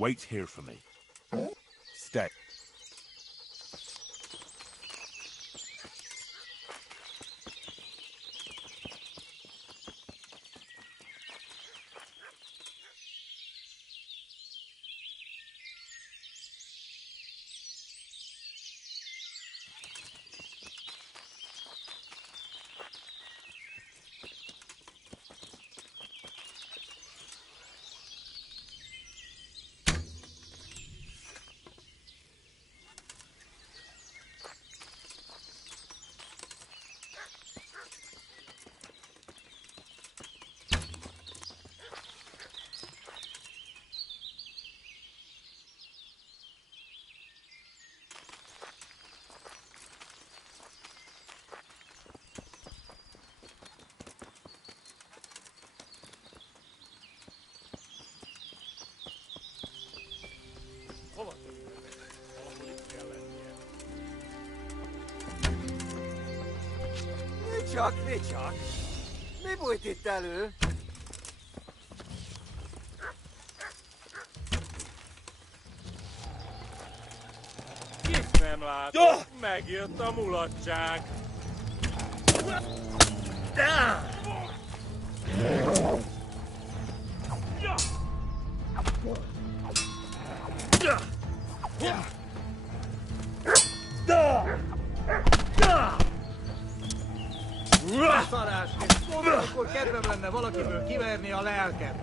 Wait here for me. Stay. Mi csak? Mi bújt itt elő? Kit nem látok? Megjött a mulatság. Szarás, és pont akkor kedvem lenne valakiből kiverni a lelket.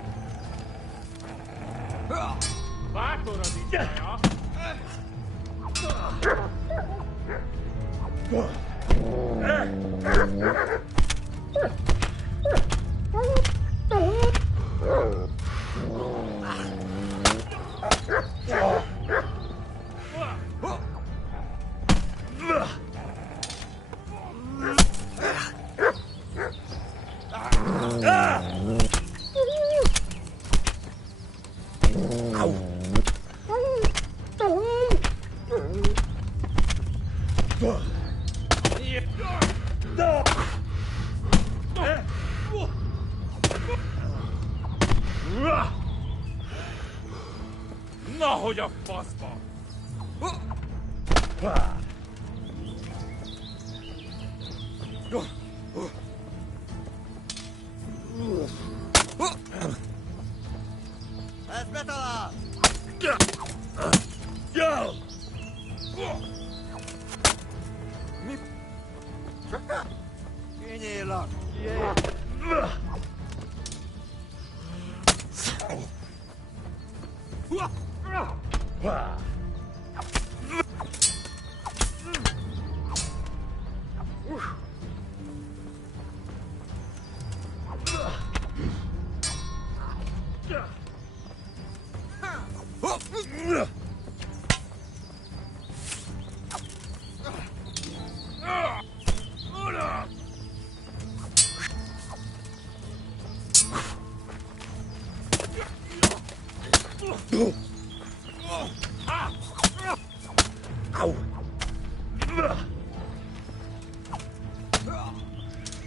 Bátor az ideja. Nahogy a faszba! Ez betalál! Mi? Kinyílak!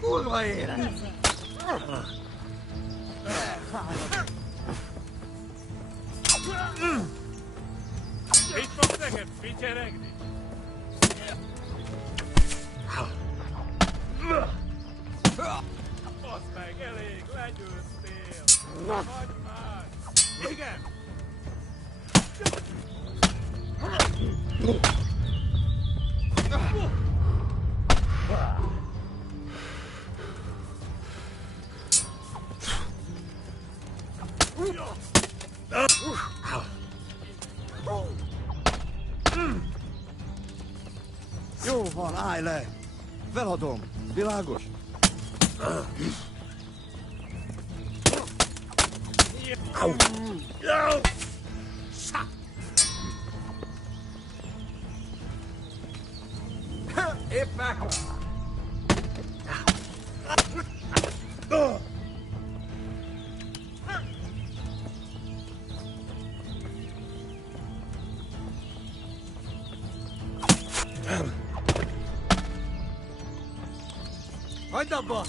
Kurva élet! Itt fogsz neked fityeregni? Basz meg, elég, legyőztél! Vagy már! Igen! Jó van, állj le! Feladom, világos? Épp meg! Hagyd abba!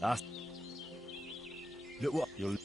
That's... Look what you'll...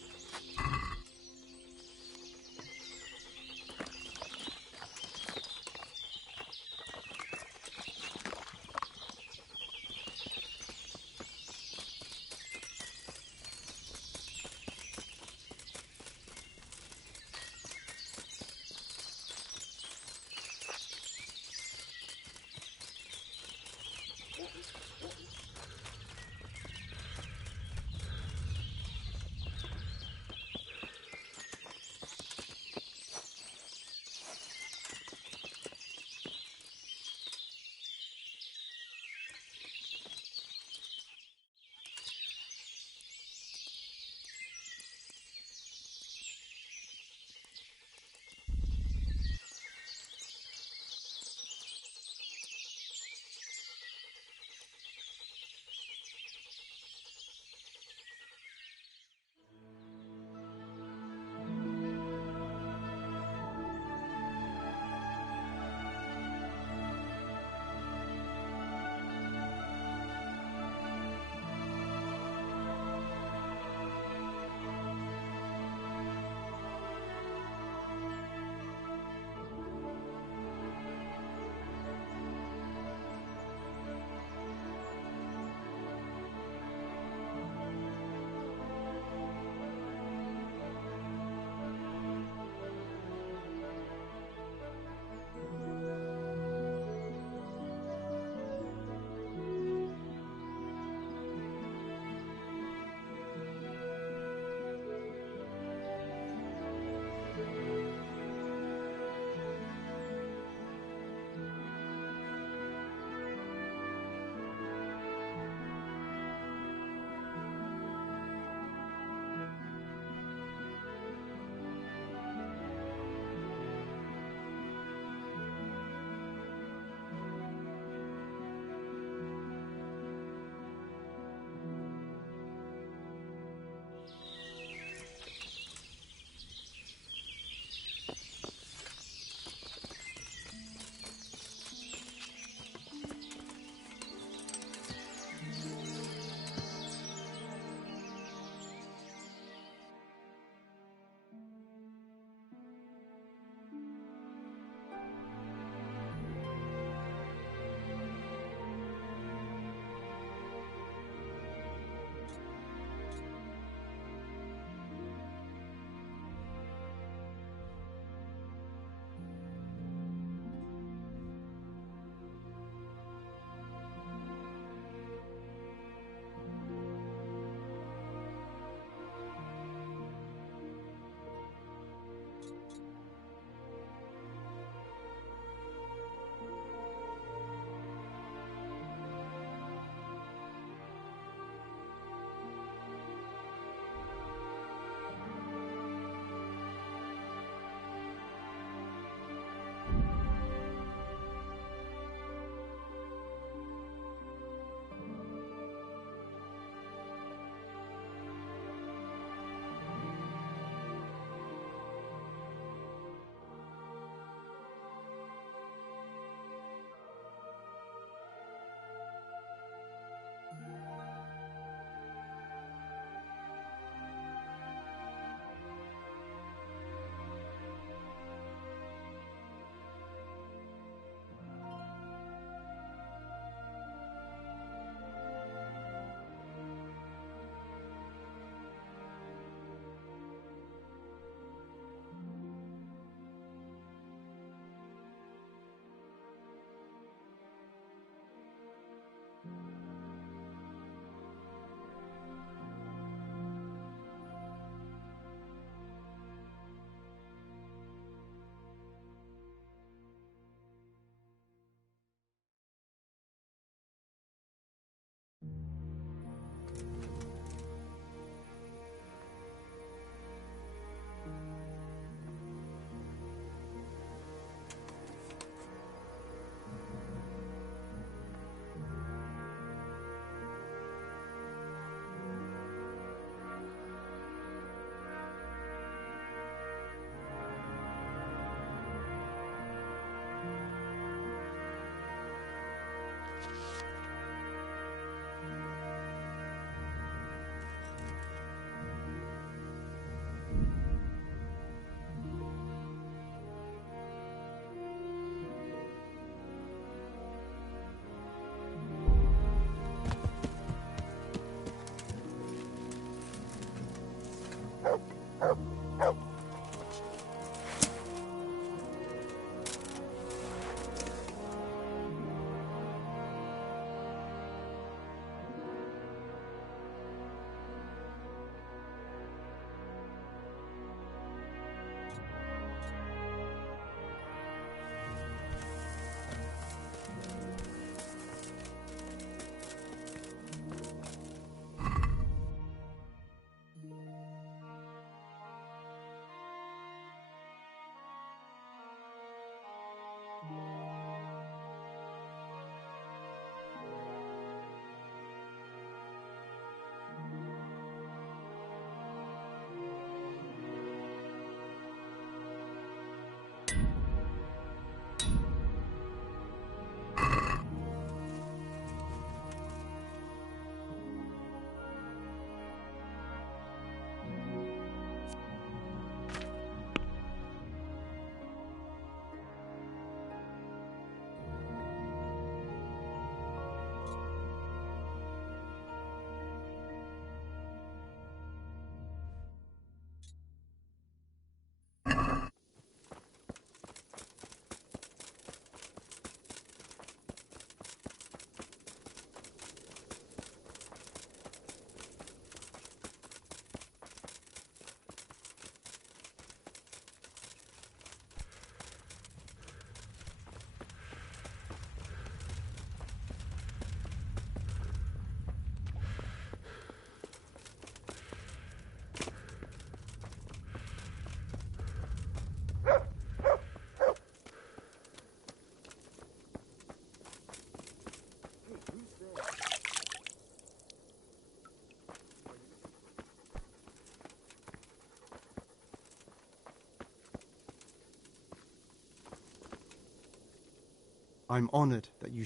I'm honored that you...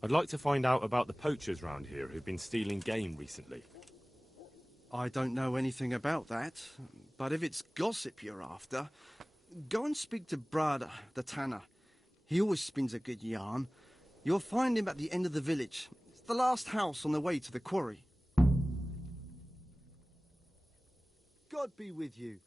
I'd like to find out about the poachers round here who've been stealing game recently. I don't know anything about that, but if it's gossip you're after, go and speak to Brada, the tanner. He always spins a good yarn. You'll find him at the end of the village. It's the last house on the way to the quarry. God be with you.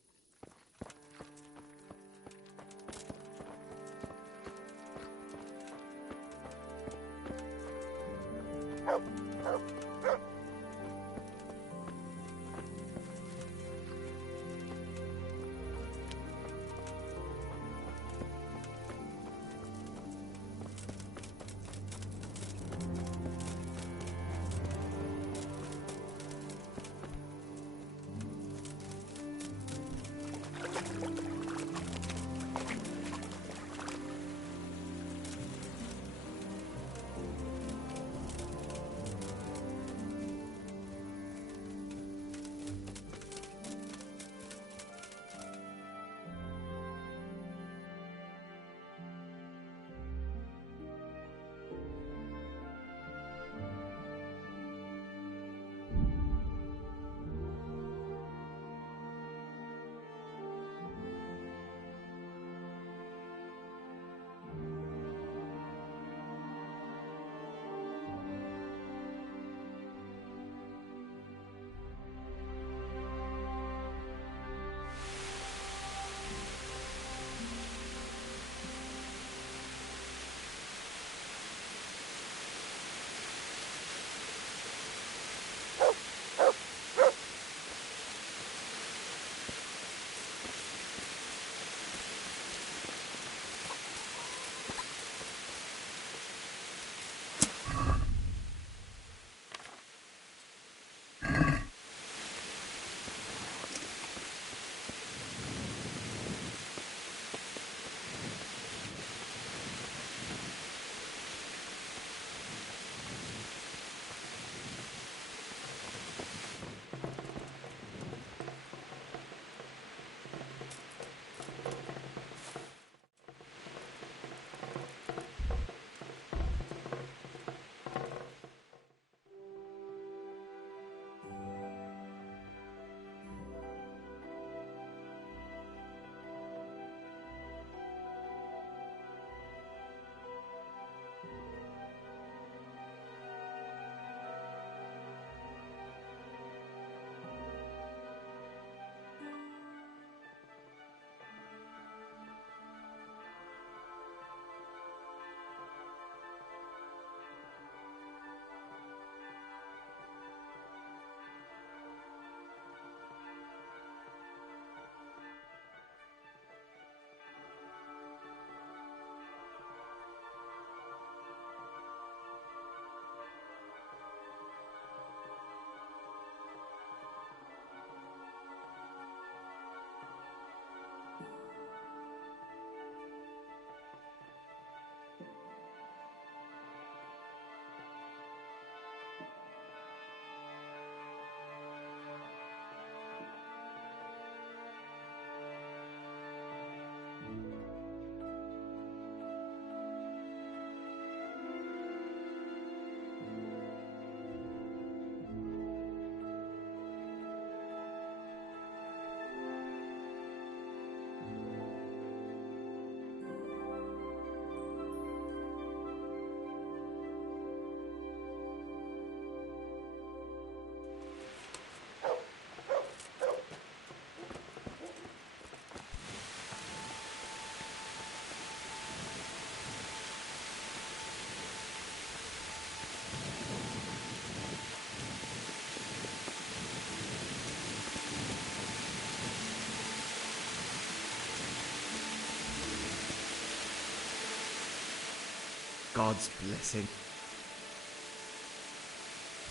God's blessing.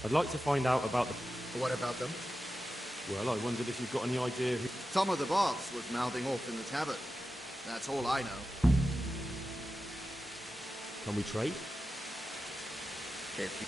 I'd like to find out about the... What about them? Well, I wondered if you've got any idea who... Some of the boss was mouthing off in the tavern. That's all I know. Can we trade? If you...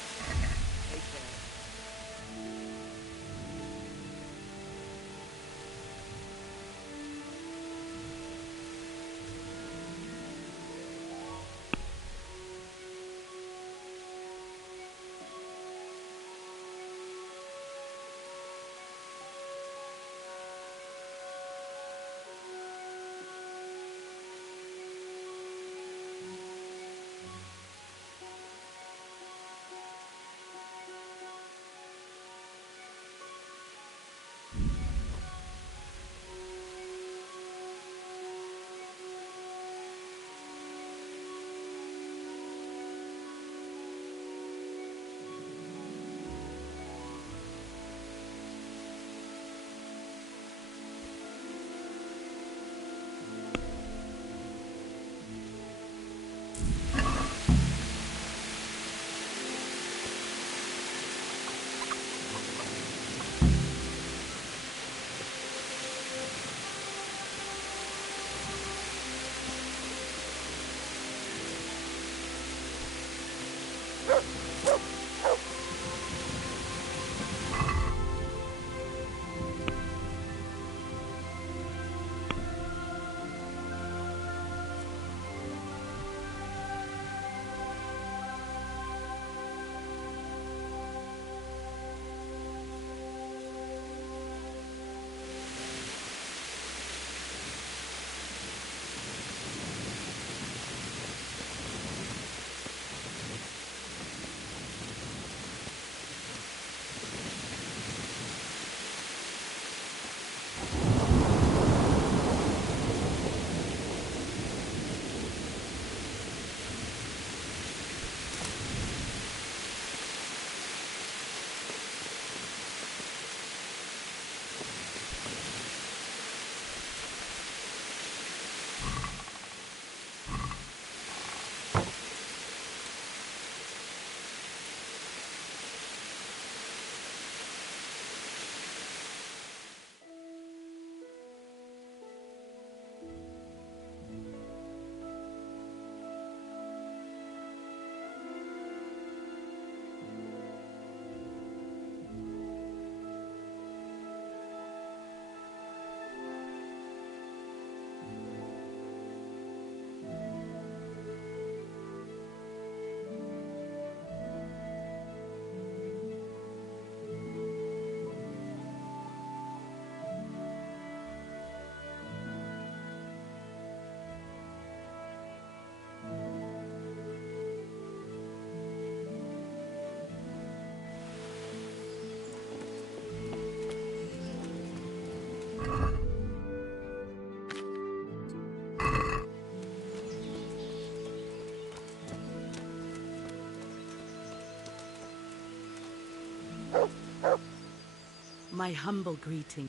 My humble greeting.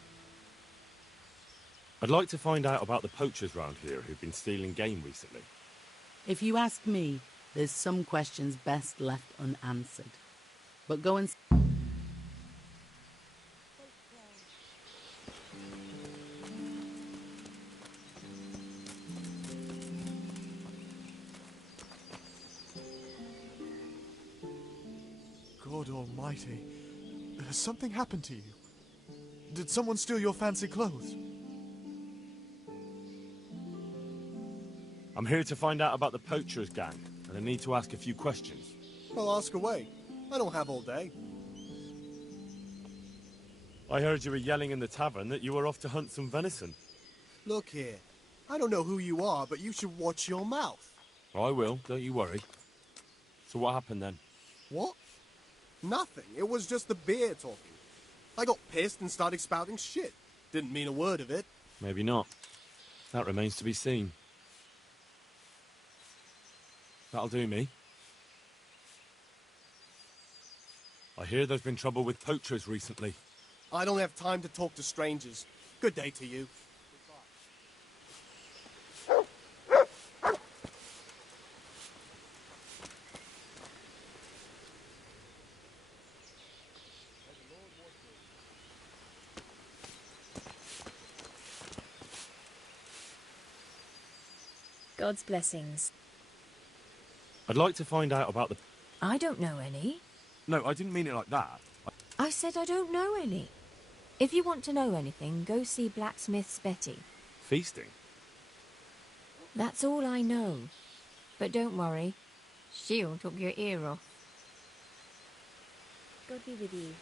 I'd like to find out about the poachers round here who've been stealing game recently. If you ask me, there's some questions best left unanswered. But go and... God almighty. Has something happened to you? Did someone steal your fancy clothes? I'm here to find out about the poachers gang, and I need to ask a few questions. Well, ask away. I don't have all day. I heard you were yelling in the tavern that you were off to hunt some venison. Look here. I don't know who you are, but you should watch your mouth. I will, don't you worry. So what happened then? What? Nothing. It was just the beer talking. I got pissed and started spouting shit. Didn't mean a word of it. Maybe not. That remains to be seen. That'll do me. I hear there's been trouble with poachers recently. I don't have time to talk to strangers. Good day to you. God's blessings. I'd like to find out about the... I don't know any. No, I didn't mean it like that. I said I don't know any. If you want to know anything, go see Blacksmith's Betty. Feasting? That's all I know. But don't worry. She'll took your ear off. God be with you.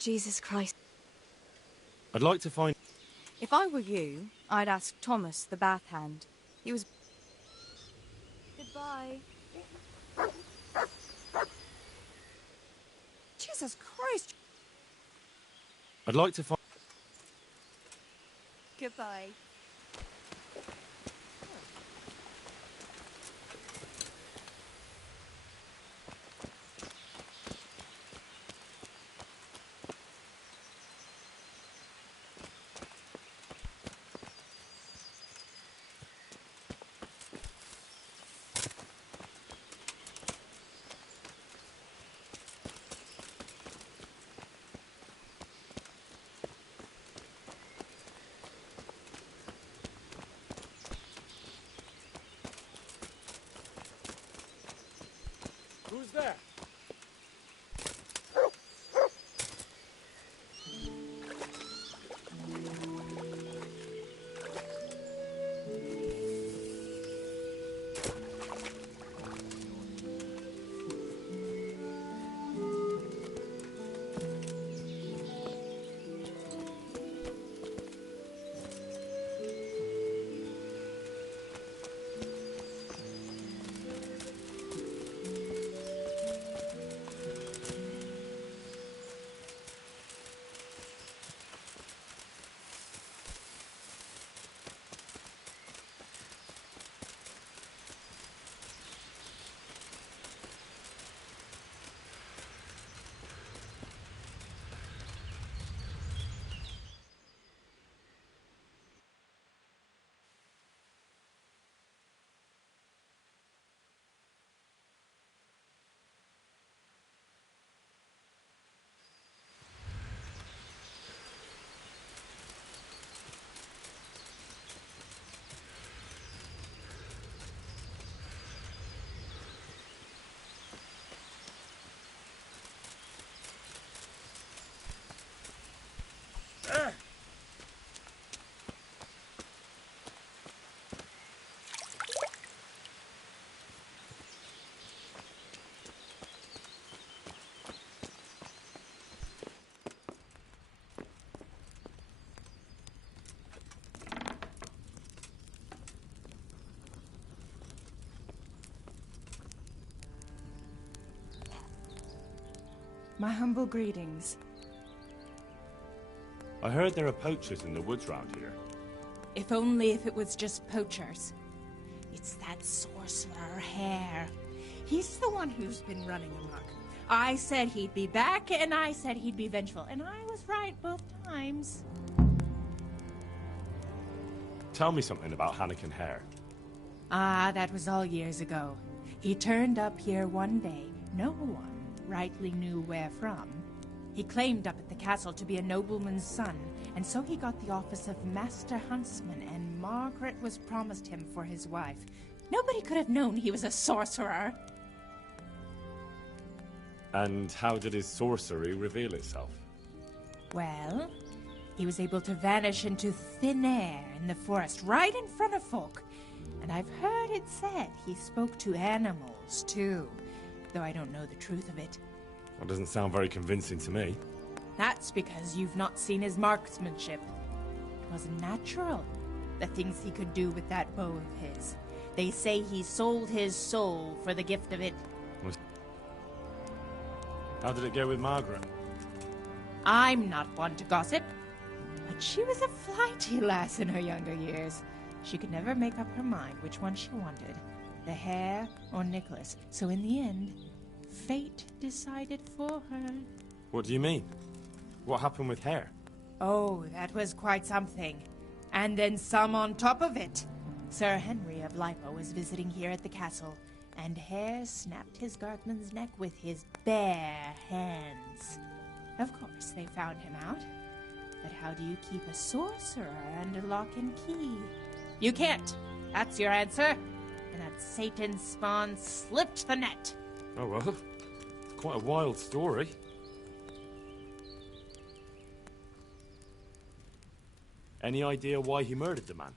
Jesus Christ. I'd like to find... If I were you, I'd ask Thomas, the bath hand. He was... Goodbye. Jesus Christ. I'd like to find... Goodbye. Who's there? My humble greetings. I heard there are poachers in the woods round here. If only if it was just poachers. It's that sorcerer Hare. He's the one who's been running amok. I said he'd be back, and I said he'd be vengeful, and I was right both times. Tell me something about Hannikin Hare. Ah, that was all years ago. He turned up here one day. No one rightly knew where from. He claimed up at the castle to be a nobleman's son, and so he got the office of Master Huntsman, and Margaret was promised him for his wife. Nobody could have known he was a sorcerer. And how did his sorcery reveal itself? Well, he was able to vanish into thin air in the forest right in front of folk. And I've heard it said he spoke to animals, too, though I don't know the truth of it. That doesn't sound very convincing to me. That's because you've not seen his marksmanship. It was natural, the things he could do with that bow of his. They say he sold his soul for the gift of it. How did it go with Margaret? I'm not one to gossip. But she was a flighty lass in her younger years. She could never make up her mind which one she wanted, the hare or Nicholas. So in the end, fate decided for her. What do you mean? What happened with Hare? Oh, that was quite something. And then some on top of it. Sir Henry of Lipo was visiting here at the castle, and Hare snapped his guardsman's neck with his bare hands. Of course, they found him out. But how do you keep a sorcerer under lock and key? You can't. That's your answer. And that Satan spawn slipped the net. Oh well, quite a wild story. Any idea why he murdered the man?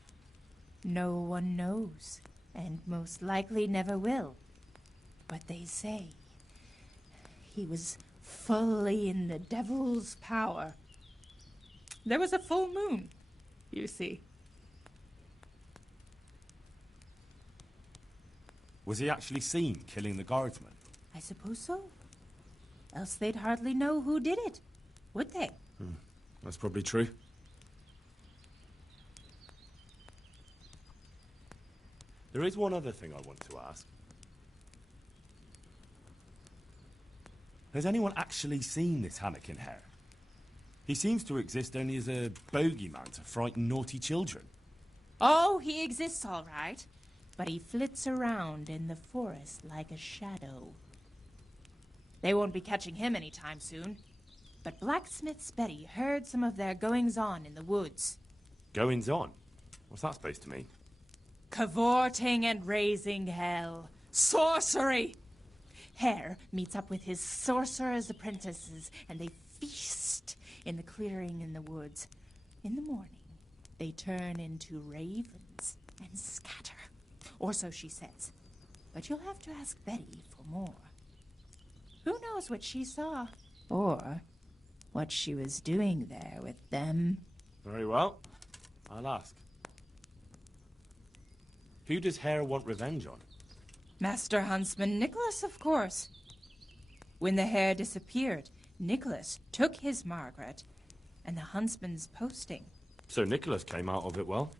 No one knows, and most likely never will. But they say he was fully in the devil's power. There was a full moon, you see. Was he actually seen killing the guardsman? I suppose so. Else they'd hardly know who did it, would they? That's probably true. There is one other thing I want to ask. Has anyone actually seen this Hannikin Hare? He seems to exist only as a bogeyman to frighten naughty children. Oh, he exists all right. But he flits around in the forest like a shadow. They won't be catching him anytime soon. But Blacksmith's Betty heard some of their goings-on in the woods. Goings-on? What's that supposed to mean? Cavorting and raising hell. Sorcery! Hare meets up with his sorcerer's apprentices, and they feast in the clearing in the woods. In the morning, they turn into ravens and scatter. Or so she says. But you'll have to ask Betty for more. Who knows what she saw? Or what she was doing there with them. Very well. I'll ask. Who does Hare want revenge on? Master Huntsman Nicholas, of course. When the hare disappeared, Nicholas took his Margaret and the huntsman's posting. So Nicholas came out of it well?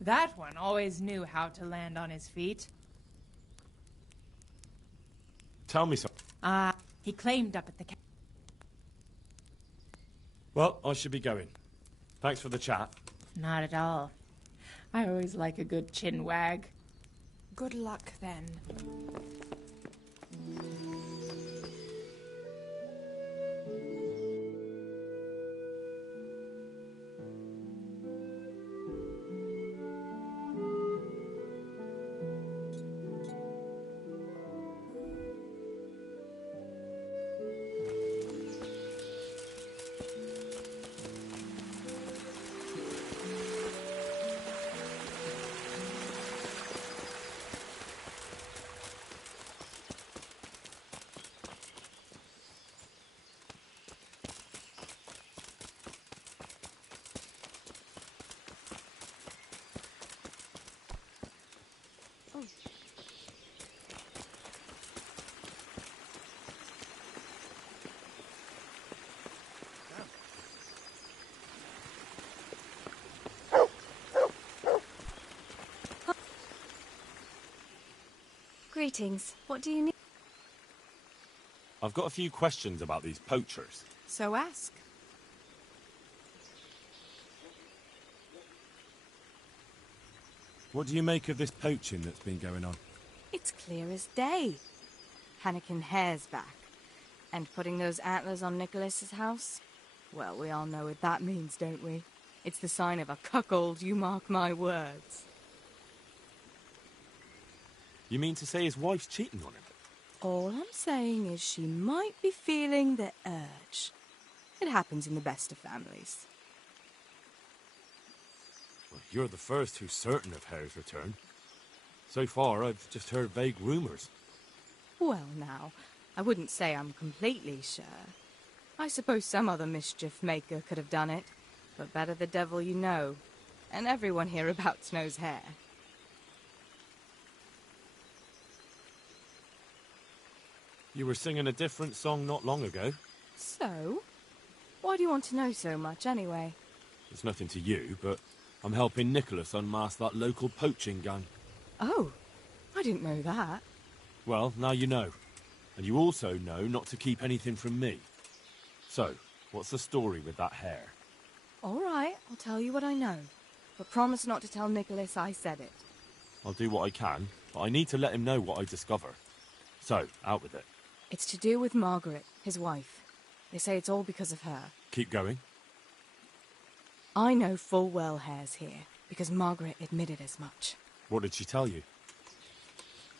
That one always knew how to land on his feet. Tell me something. He claimed up at the Well, I should be going. Thanks for the chat. Not at all. I always like a good chin wag. Good luck, then. Greetings. What do you need? I've got a few questions about these poachers. So ask. What do you make of this poaching that's been going on? It's clear as day. Hannikin Hare's back. And putting those antlers on Nicholas's house? Well, we all know what that means, don't we? It's the sign of a cuckold, you mark my words. You mean to say his wife's cheating on him? All I'm saying is she might be feeling the urge. It happens in the best of families. Well, you're the first who's certain of Hare's return. So far, I've just heard vague rumours. Well, now, I wouldn't say I'm completely sure. I suppose some other mischief maker could have done it, but better the devil you know. And everyone hereabouts knows Hare. You were singing a different song not long ago. So? Why do you want to know so much, anyway? It's nothing to you, but I'm helping Nicholas unmask that local poaching gang. Oh, I didn't know that. Well, now you know. And you also know not to keep anything from me. So, what's the story with that hair? All right, I'll tell you what I know. But promise not to tell Nicholas I said it. I'll do what I can, but I need to let him know what I discover. So, out with it. It's to do with Margaret, his wife. They say it's all because of her. Keep going. I know full well Hare's here, because Margaret admitted as much. What did she tell you?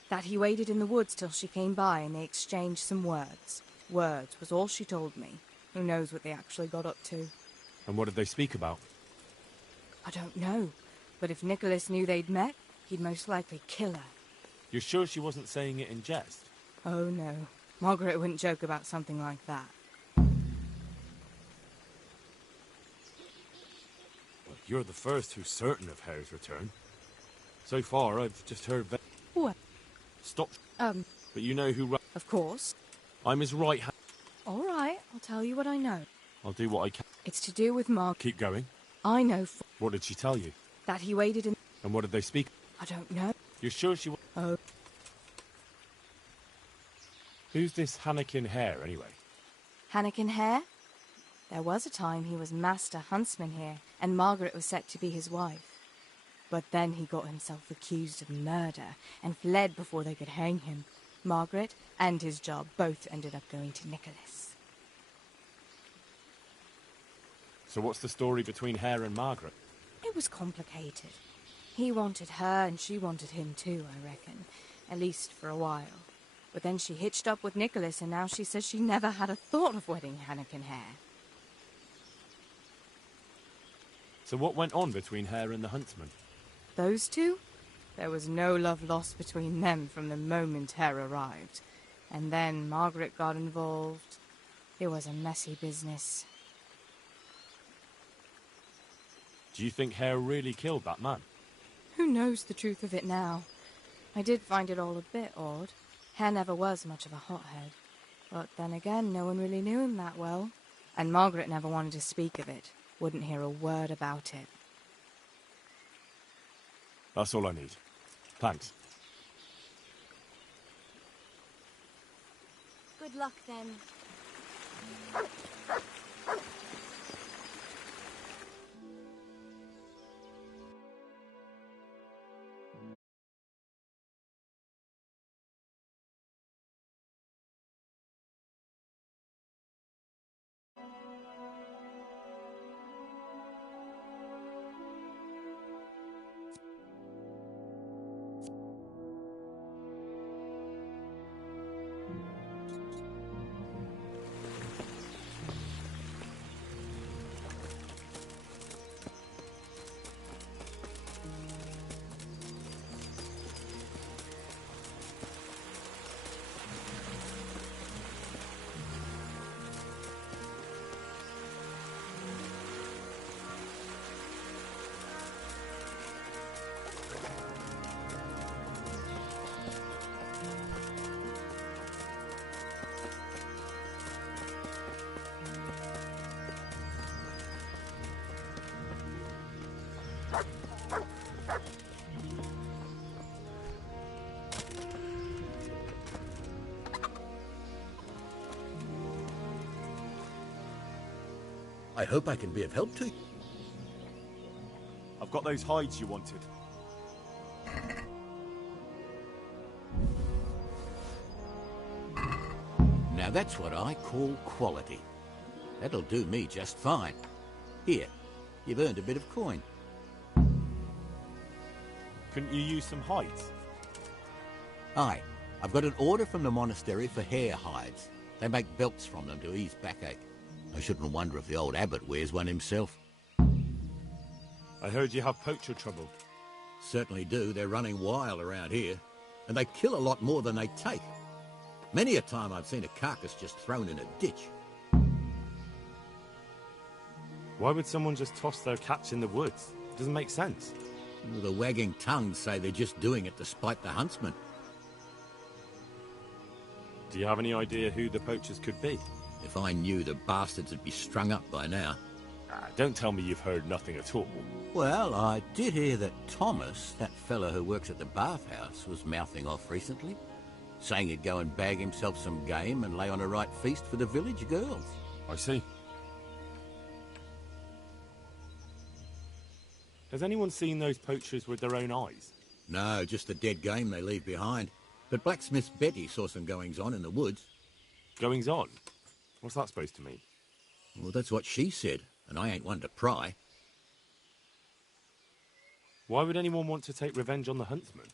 That he waited in the woods till she came by and they exchanged some words. Words was all she told me. Who knows what they actually got up to. And what did they speak about? I don't know. But if Nicholas knew they'd met, he'd most likely kill her. You're sure she wasn't saying it in jest? Oh no. Margaret wouldn't joke about something like that. Well, you're the first who's certain of Hare's return. So far, I've just heard... What? Stop. But you know who... Of course. I'm his right hand. All right, I'll tell you what I know. I'll do what I can. It's to do with Mark. Keep going. I know What did she tell you? that he waited in... And what did they speak? I don't know. You're sure she... Oh. Who's this Hannikin Hare, anyway? Hannikin Hare? There was a time he was master huntsman here, and Margaret was set to be his wife. But then he got himself accused of murder, and fled before they could hang him. Margaret and his job both ended up going to Nicholas. So what's the story between Hare and Margaret? It was complicated. He wanted her, and she wanted him too, I reckon. At least for a while. But then she hitched up with Nicholas, and now she says she never had a thought of wedding Hannikin Hare. So what went on between Hare and the huntsman? Those two? There was no love lost between them from the moment Hare arrived. And then Margaret got involved. It was a messy business. Do you think Hare really killed that man? Who knows the truth of it now? I did find it all a bit odd. Hare never was much of a hothead. But then again, no one really knew him that well. And Margaret never wanted to speak of it. Wouldn't hear a word about it. That's all I need. Thanks. Good luck, then. I hope I can be of help to you. I've got those hides you wanted. Now that's what I call quality. That'll do me just fine. Here, you've earned a bit of coin. Couldn't you use some hides? Aye, I've got an order from the monastery for hare hides. They make belts from them to ease backache. I shouldn't wonder if the old abbot wears one himself. I heard you have poacher trouble. Certainly do. They're running wild around here. And they kill a lot more than they take. Many a time I've seen a carcass just thrown in a ditch. Why would someone just toss their catch in the woods? It doesn't make sense. The wagging tongues say they're just doing it to spite the huntsman. Do you have any idea who the poachers could be? If I knew, the bastards would be strung up by now. Don't tell me you've heard nothing at all. Well, I did hear that Thomas, that fellow who works at the bathhouse, was mouthing off recently, saying he'd go and bag himself some game and lay on a right feast for the village girls. I see. Has anyone seen those poachers with their own eyes? No, just the dead game they leave behind. But blacksmith Betty saw some goings-on in the woods. Goings-on? What's that supposed to mean? Well, that's what she said, and I ain't one to pry. Why would anyone want to take revenge on the huntsman?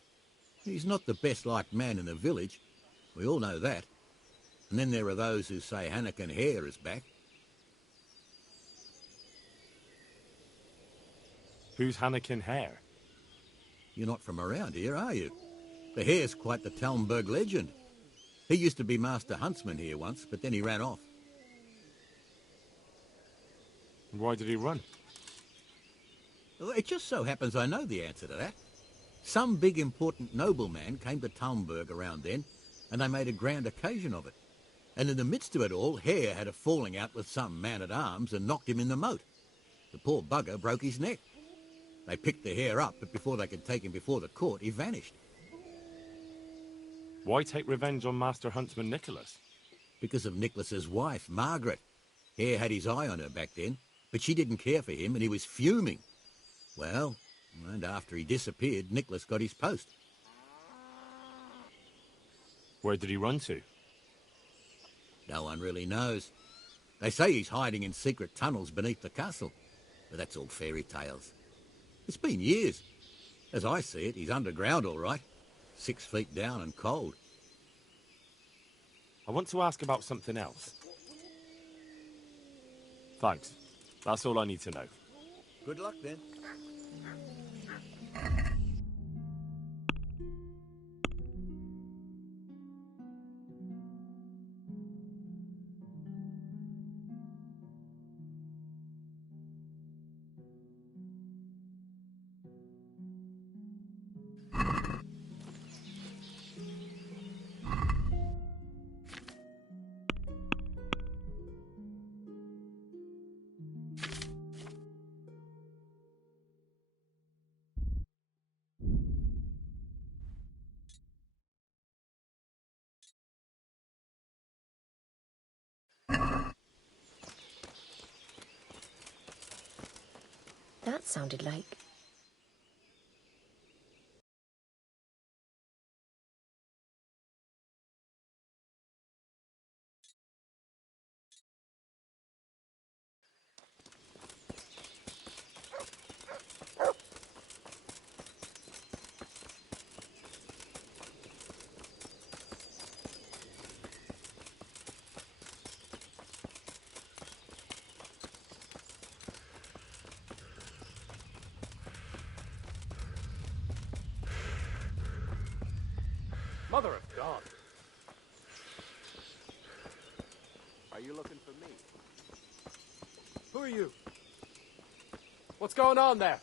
He's not the best-liked man in the village. We all know that. And then there are those who say Hannikin Hare is back. Who's Hannikin Hare? You're not from around here, are you? The Hare's quite the Talmberg legend. He used to be master huntsman here once, but then he ran off. Why did he run? Well, it just so happens I know the answer to that. Some big important nobleman came to Talmberg around then, and they made a grand occasion of it. And in the midst of it all, Hare had a falling out with some man-at-arms and knocked him in the moat. The poor bugger broke his neck. They picked the Hare up, but before they could take him before the court, he vanished. Why take revenge on Master Huntsman Nicholas? Because of Nicholas's wife, Margaret. Hare had his eye on her back then, but she didn't care for him and he was fuming. Well, and after he disappeared, Nicholas got his post. Where did he run to? No one really knows. They say he's hiding in secret tunnels beneath the castle, but that's all fairy tales. It's been years. As I see it, he's underground all right. 6 feet down and cold. I want to ask about something else. Thanks. That's all I need to know. Good luck then. That sounded like... Mother of God. Are you looking for me? Who are you? What's going on there?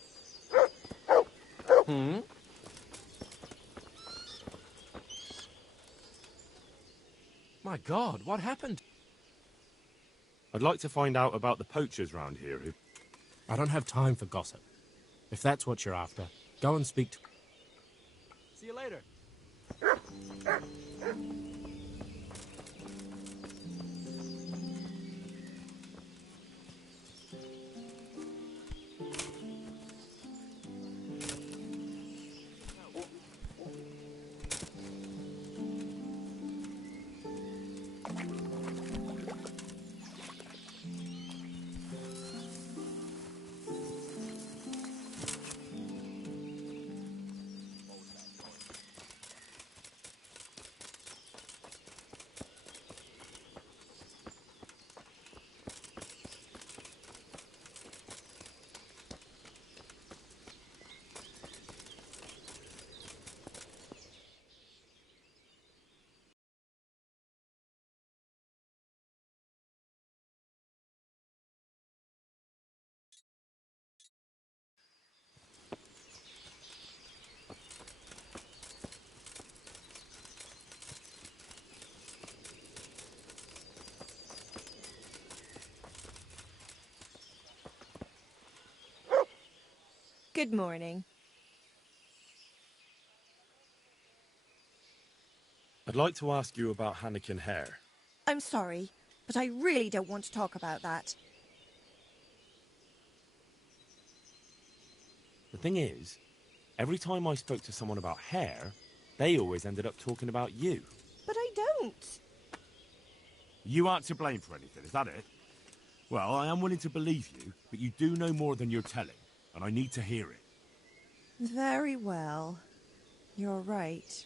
My God, what happened? I'd like to find out about the poachers round here who... I don't have time for gossip. If that's what you're after, go and speak to... See you later. Good morning. I'd like to ask you about Hannikin Hare. I'm sorry, but I really don't want to talk about that. The thing is, every time I spoke to someone about Hare, they always ended up talking about you. But I don't. You aren't to blame for anything, is that it? Well, I am willing to believe you, but you do know more than you're telling, and I need to hear it. Very well. You're right.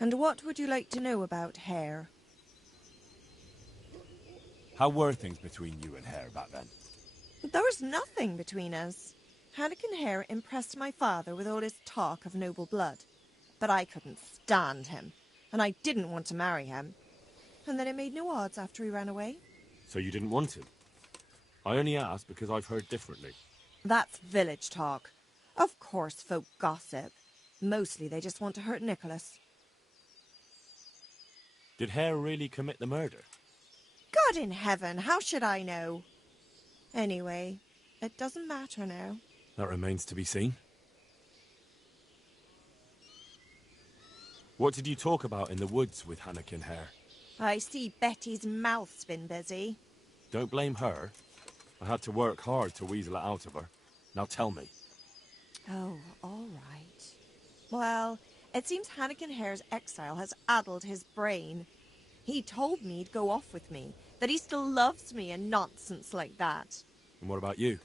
And what would you like to know about Hare? How were things between you and Hare back then? There was nothing between us. Hannikin Hare impressed my father with all his talk of noble blood. But I couldn't stand him, and I didn't want to marry him. And then it made no odds after he ran away. So you didn't want him? I only asked because I've heard differently. That's village talk. Of course folk gossip. Mostly they just want to hurt Nicholas. Did Hare really commit the murder? God in heaven, how should I know? Anyway, it doesn't matter now. That remains to be seen. What did you talk about in the woods with Hannikin Hare? I see Betty's mouth's been busy. Don't blame her. I had to work hard to weasel it out of her. Now tell me. Oh, all right. Well, it seems Hannikin Hare's exile has addled his brain. He told me he'd go off with me, that he still loves me and nonsense like that. And what about you?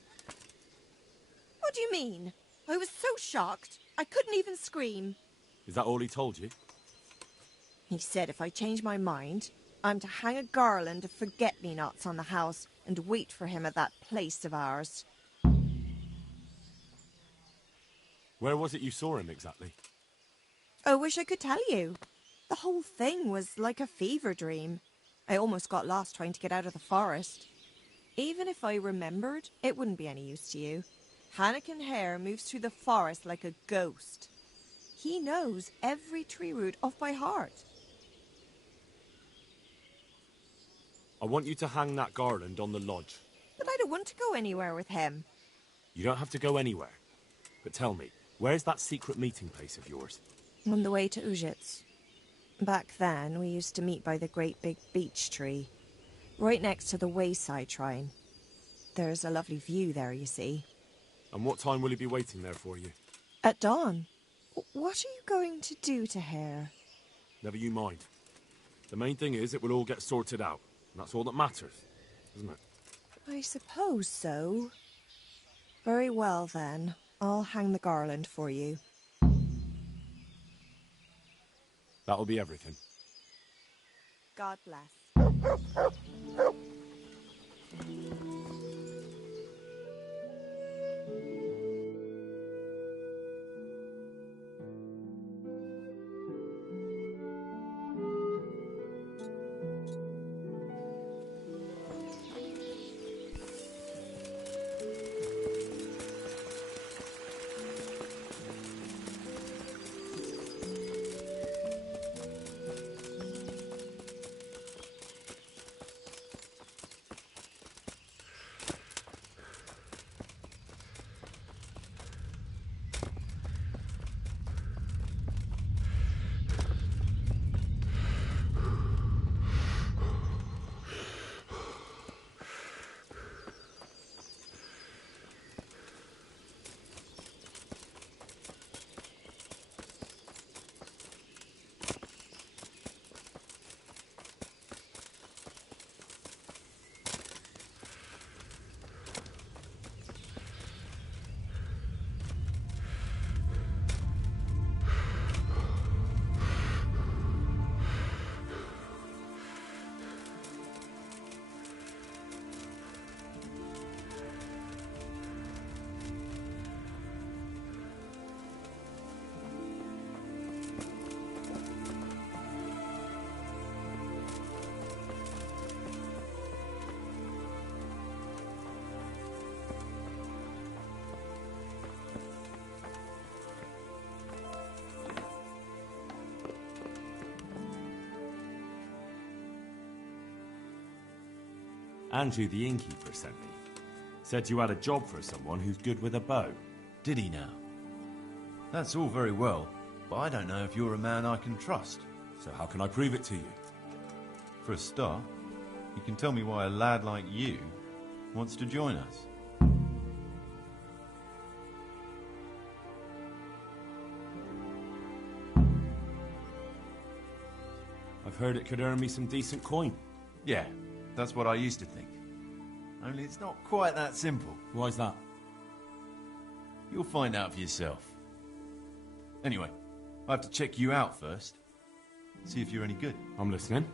What do you mean? I was so shocked, I couldn't even scream. Is that all he told you? He said if I change my mind, I'm to hang a garland of forget-me-nots on the house and wait for him at that place of ours. Where was it you saw him exactly? I wish I could tell you. The whole thing was like a fever dream. I almost got lost trying to get out of the forest. Even if I remembered, it wouldn't be any use to you. Hannikin Hare moves through the forest like a ghost. He knows every tree root off by heart. I want you to hang that garland on the lodge. But I don't want to go anywhere with him. You don't have to go anywhere. But tell me, where's that secret meeting place of yours? On the way to Ujits. Back then, we used to meet by the great big beech tree, right next to the wayside shrine. There's a lovely view there, you see. And what time will he be waiting there for you? At dawn. What are you going to do to Hare? Never you mind. The main thing is it will all get sorted out. And that's all that matters, isn't it? I suppose so. Very well, then. I'll hang the garland for you. That'll be everything. God bless. Andrew, the innkeeper, sent me. Said you had a job for someone who's good with a bow. did he now? That's all very well, but I don't know if you're a man I can trust. So how can I prove it to you? For a start, you can tell me why a lad like you wants to join us. I've heard it could earn me some decent coin. Yeah, that's what I used to think. Only it's not quite that simple. Why's that? You'll find out for yourself. Anyway, I have to check you out first. See if you're any good. I'm listening.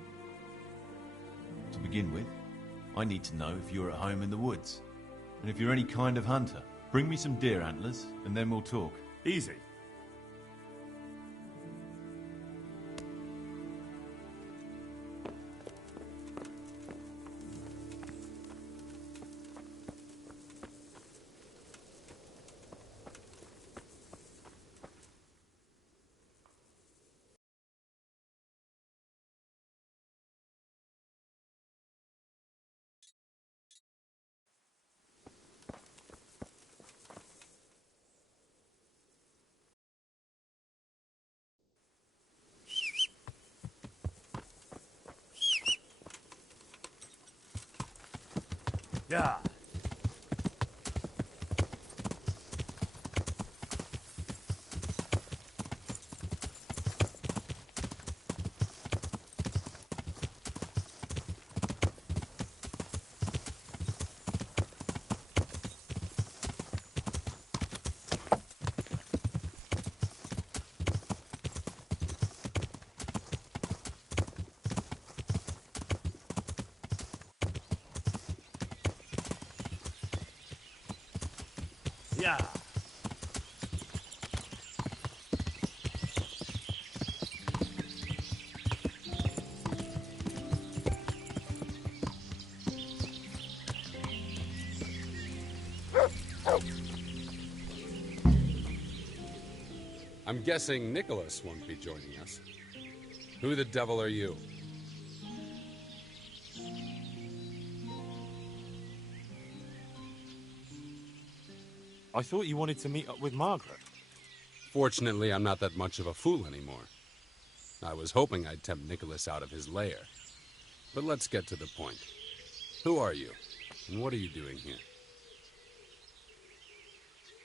To begin with, I need to know if you're at home in the woods. And if you're any kind of hunter. Bring me some deer antlers, and then we'll talk. Easy. Yeah. Yeah. I'm guessing Nicholas won't be joining us. Who the devil are you? I thought you wanted to meet up with Margaret. Fortunately, I'm not that much of a fool anymore. I was hoping I'd tempt Nicholas out of his lair. But let's get to the point. Who are you? And what are you doing here?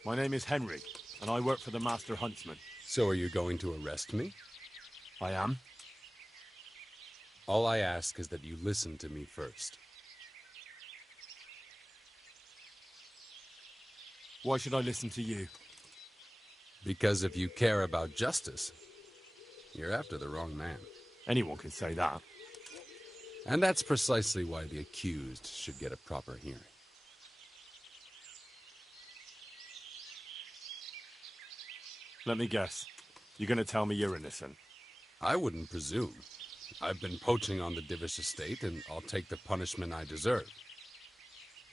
My name is Henry, and I work for the Master Huntsman. So are you going to arrest me? I am. All I ask is that you listen to me first. Why should I listen to you? Because if you care about justice, you're after the wrong man. Anyone can say that. And that's precisely why the accused should get a proper hearing. Let me guess. You're going to tell me you're innocent? I wouldn't presume. I've been poaching on the Divish estate, and I'll take the punishment I deserve.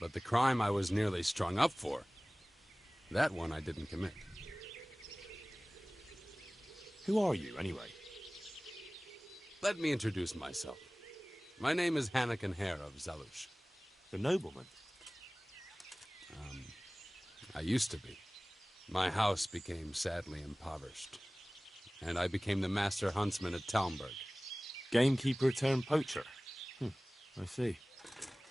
But the crime I was nearly strung up for, that one I didn't commit. Who are you, anyway? Let me introduce myself. My name is Hanakin Hare of Zalush. The nobleman? I used to be. My house became sadly impoverished, and I became the master huntsman at Talmberg. Gamekeeper turned poacher? I see.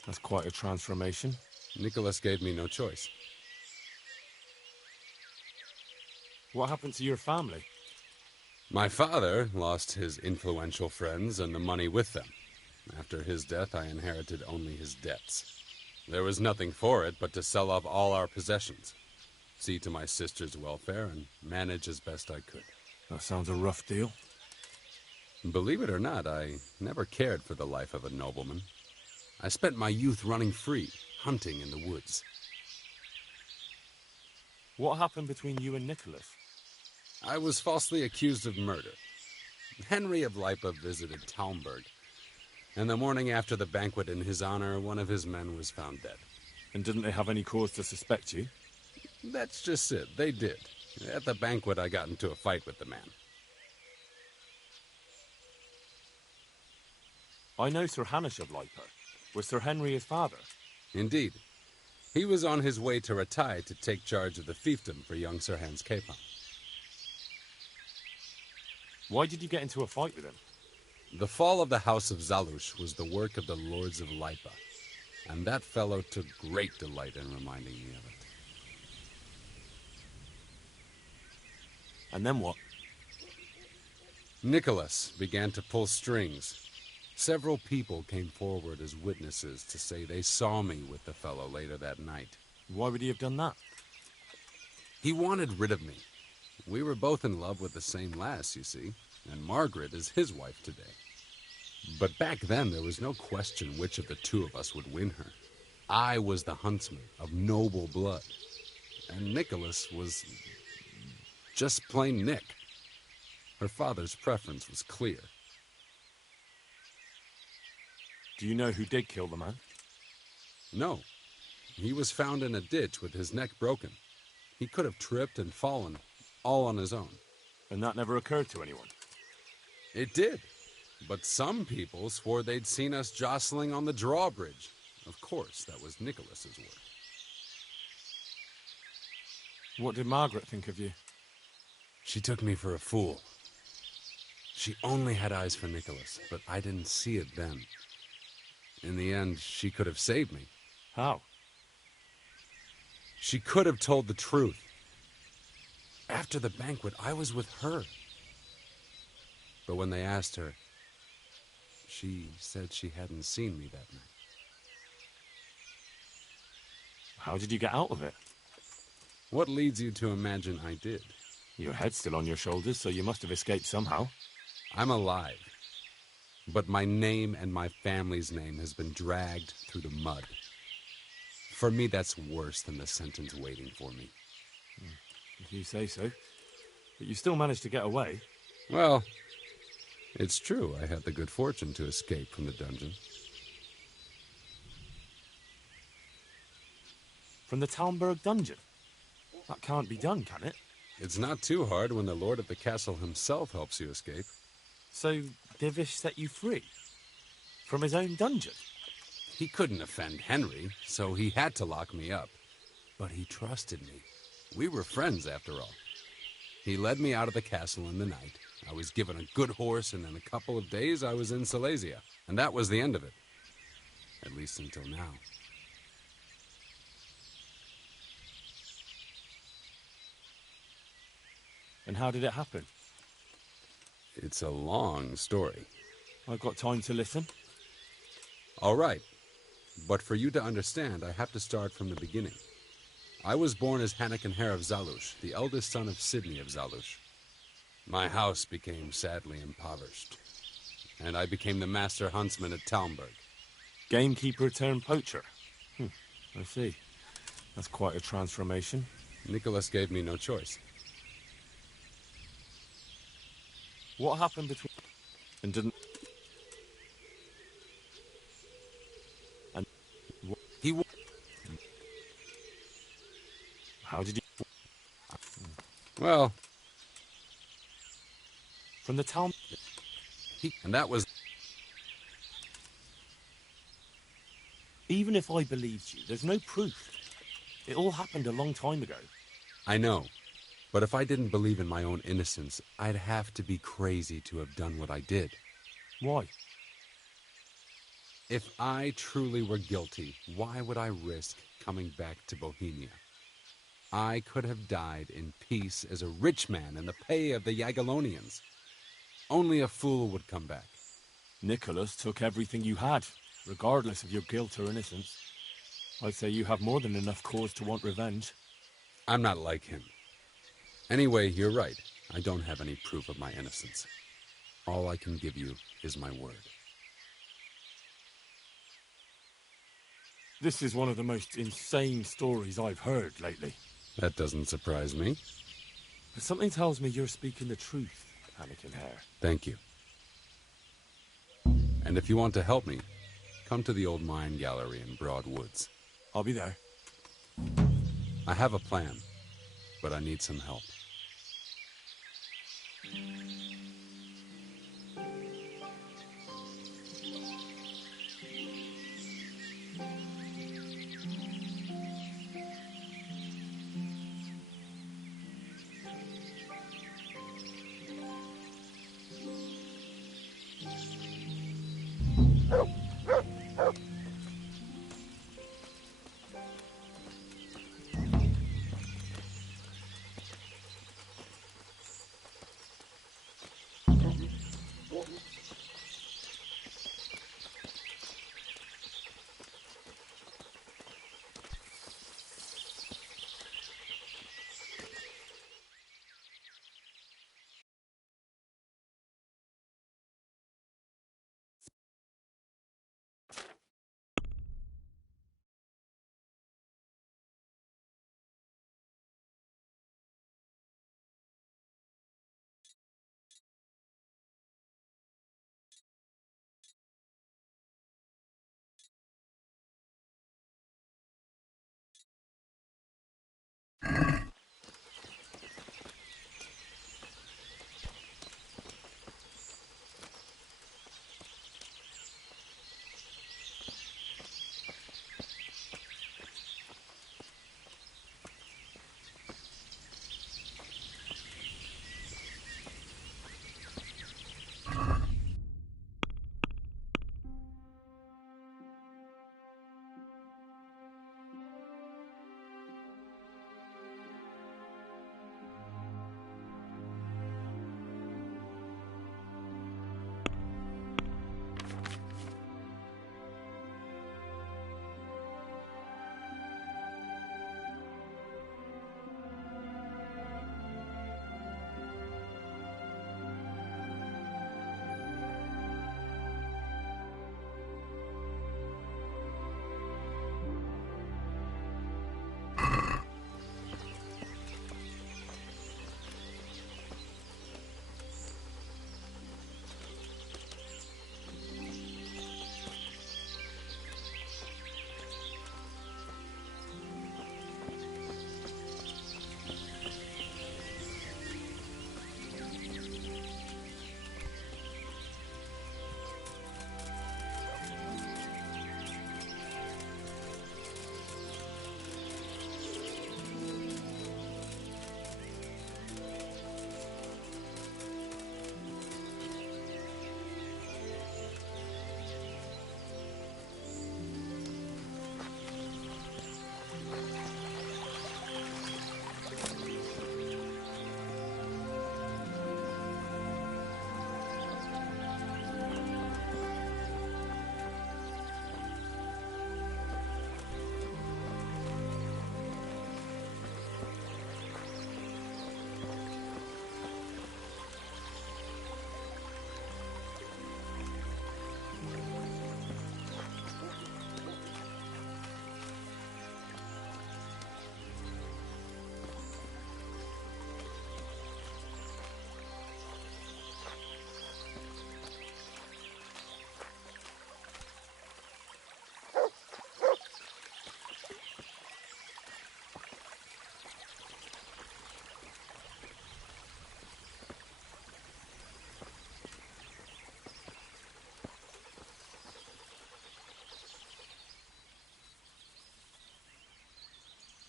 That's quite a transformation. Nicholas gave me no choice. What happened to your family? My father lost his influential friends and the money with them. After his death, I inherited only his debts. There was nothing for it but to sell off all our possessions, see to my sister's welfare, and manage as best I could. That sounds a rough deal. Believe it or not, I never cared for the life of a nobleman. I spent my youth running free, hunting in the woods. What happened between you and Nicholas? I was falsely accused of murder. Henry of Lipa visited Talmberg, and the morning after the banquet in his honor, one of his men was found dead. And didn't they have any cause to suspect you? That's just it. They did. At the banquet, I got into a fight with the man. I know Sir Hanish of Lipa. Was Sir Henry his father? Indeed. He was on his way to Ratai to take charge of the fiefdom for young Sir Hans Capon. Why did you get into a fight with him? The fall of the House of Zalush was the work of the Lords of Lipa, and that fellow took great delight in reminding me of it. And then what? Nicholas began to pull strings. Several people came forward as witnesses to say they saw me with the fellow later that night. Why would he have done that? He wanted rid of me. We were both in love with the same lass, you see, and Margaret is his wife today. But back then, there was no question which of the two of us would win her. I was the huntsman of noble blood, and Nicholas was just plain Nick. Her father's preference was clear. Do you know who did kill the man? No. He was found in a ditch with his neck broken. He could have tripped and fallen, all on his own. And that never occurred to anyone? It did. But some people swore they'd seen us jostling on the drawbridge. Of course, that was Nicholas's work. What did Margaret think of you? She took me for a fool. She only had eyes for Nicholas, but I didn't see it then. In the end, she could have saved me. How? She could have told the truth. After the banquet, I was with her. But when they asked her, she said she hadn't seen me that night. How did you get out of it? What leads you to imagine I did? Your head's still on your shoulders, so you must have escaped somehow. I'm alive. But my name and my family's name has been dragged through the mud. For me, that's worse than the sentence waiting for me. If you say so. But you still managed to get away. Well, it's true. I had the good fortune to escape from the dungeon. From the Talmberg dungeon? That can't be done, can it? It's not too hard when the lord of the castle himself helps you escape. So, Divish set you free? From his own dungeon? He couldn't offend Henry, so he had to lock me up. But he trusted me. We were friends, after all. He led me out of the castle in the night. I was given a good horse, and in a couple of days I was in Silesia. And that was the end of it. At least until now. And how did it happen? It's a long story. I've got time to listen. All right. But for you to understand, I have to start from the beginning. I was born as Hanakin Hare of Zalush, the eldest son of Sidney of Zalush. My house became sadly impoverished, and I became the master huntsman at Talmberg. Gamekeeper turned poacher. I see. That's quite a transformation. Nicholas gave me no choice. What happened between... and didn't... and... He... How did you... Well... From the town... And that was... Even if I believed you, there's no proof. It all happened a long time ago. I know. But if I didn't believe in my own innocence, I'd have to be crazy to have done what I did. Why? If I truly were guilty, why would I risk coming back to Bohemia? I could have died in peace as a rich man in the pay of the Jagiellonians. Only a fool would come back. Nicholas took everything you had, regardless of your guilt or innocence. I'd say you have more than enough cause to want revenge. I'm not like him. Anyway, you're right. I don't have any proof of my innocence. All I can give you is my word. This is one of the most insane stories I've heard lately. That doesn't surprise me. But something tells me you're speaking the truth, Hanakin Hare. Thank you. And if you want to help me, come to the old mine gallery in Broad Woods. I'll be there. I have a plan, but I need some help.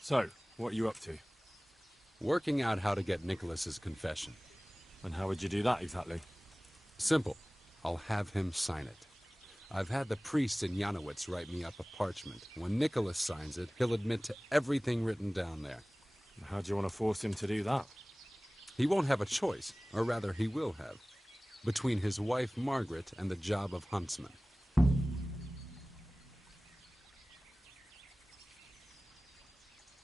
So, what are you up to? Working out how to get Nicholas's confession. And how would you do that exactly? Simple. I'll have him sign it. I've had the priest in Janowitz write me up a parchment. When Nicholas signs it, he'll admit to everything written down there. How do you want to force him to do that? He won't have a choice, or rather he will have, between his wife Margaret and the job of huntsman.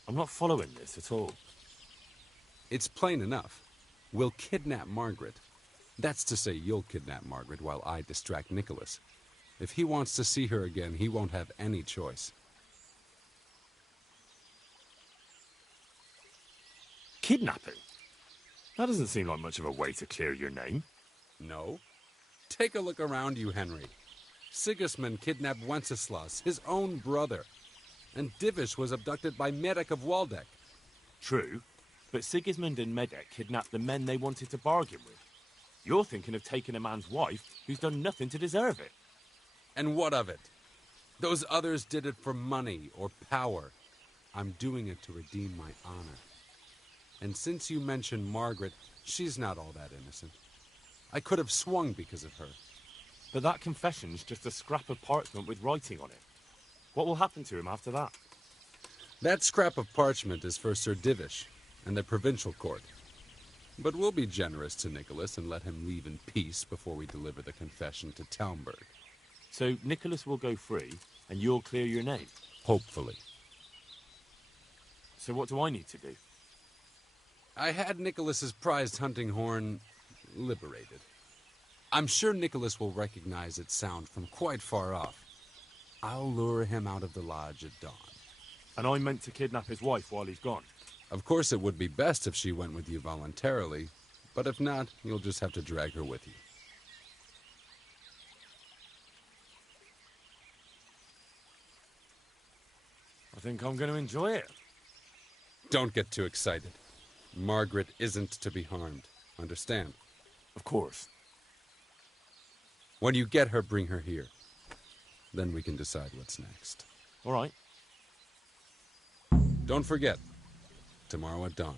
I'm not following this at all. It's plain enough. We'll kidnap Margaret. That's to say, you'll kidnap Margaret while I distract Nicholas. If he wants to see her again, he won't have any choice. Kidnapping? That doesn't seem like much of a way to clear your name. No? Take a look around you, Henry. Sigismund kidnapped Wenceslas, his own brother. And Divish was abducted by Medek of Waldeck. True, but Sigismund and Medek kidnapped the men they wanted to bargain with. You're thinking of taking a man's wife who's done nothing to deserve it. And what of it? Those others did it for money or power. I'm doing it to redeem my honor. And since you mentioned Margaret, she's not all that innocent. I could have swung because of her. But that confession's just a scrap of parchment with writing on it. What will happen to him after that? That scrap of parchment is for Sir Divish and the provincial court. But we'll be generous to Nicholas and let him leave in peace before we deliver the confession to Talmberg. So Nicholas will go free, and you'll clear your name? Hopefully. So what do I need to do? I had Nicholas's prized hunting horn liberated. I'm sure Nicholas will recognize its sound from quite far off. I'll lure him out of the lodge at dawn. And I meant to kidnap his wife while he's gone? Of course it would be best if she went with you voluntarily, but if not, you'll just have to drag her with you. I think I'm going to enjoy it. Don't get too excited. Margaret isn't to be harmed. Understand? Of course. When you get her, bring her here. Then we can decide what's next. All right. Don't forget, tomorrow at dawn.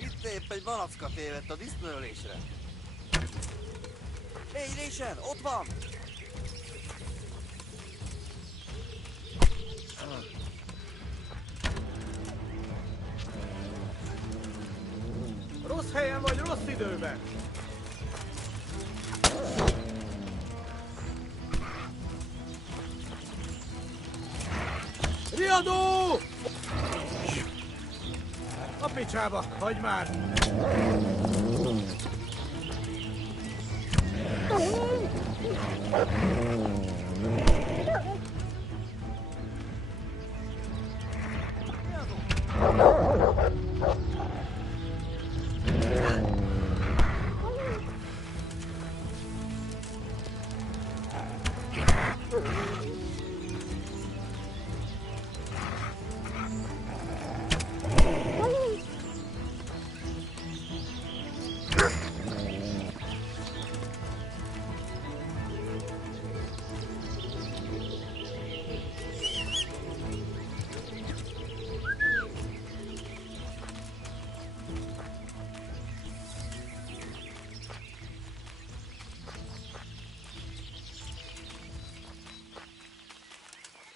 Itt épp egy malacka tévedt a disznőlésre. Hey, Résen, ott van! Rossz helyen vagy, rossz időben! Riadó! A picsába, hagyd már!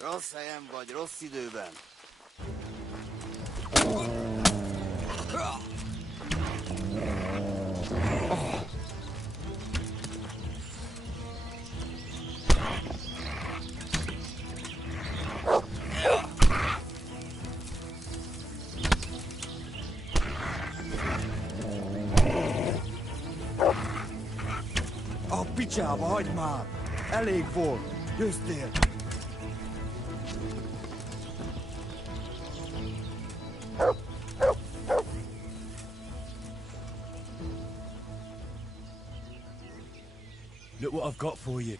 Rossz helyen vagy, rossz időben. A picsába, hagyd már! Elég volt! Győztél! Look what I've got for you.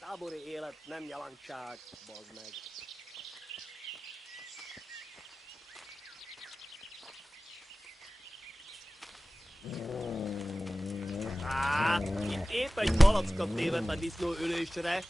Tábori élet nem jelentság, bazd meg. Itt épp egy malackat tévedt a disznó ülésre.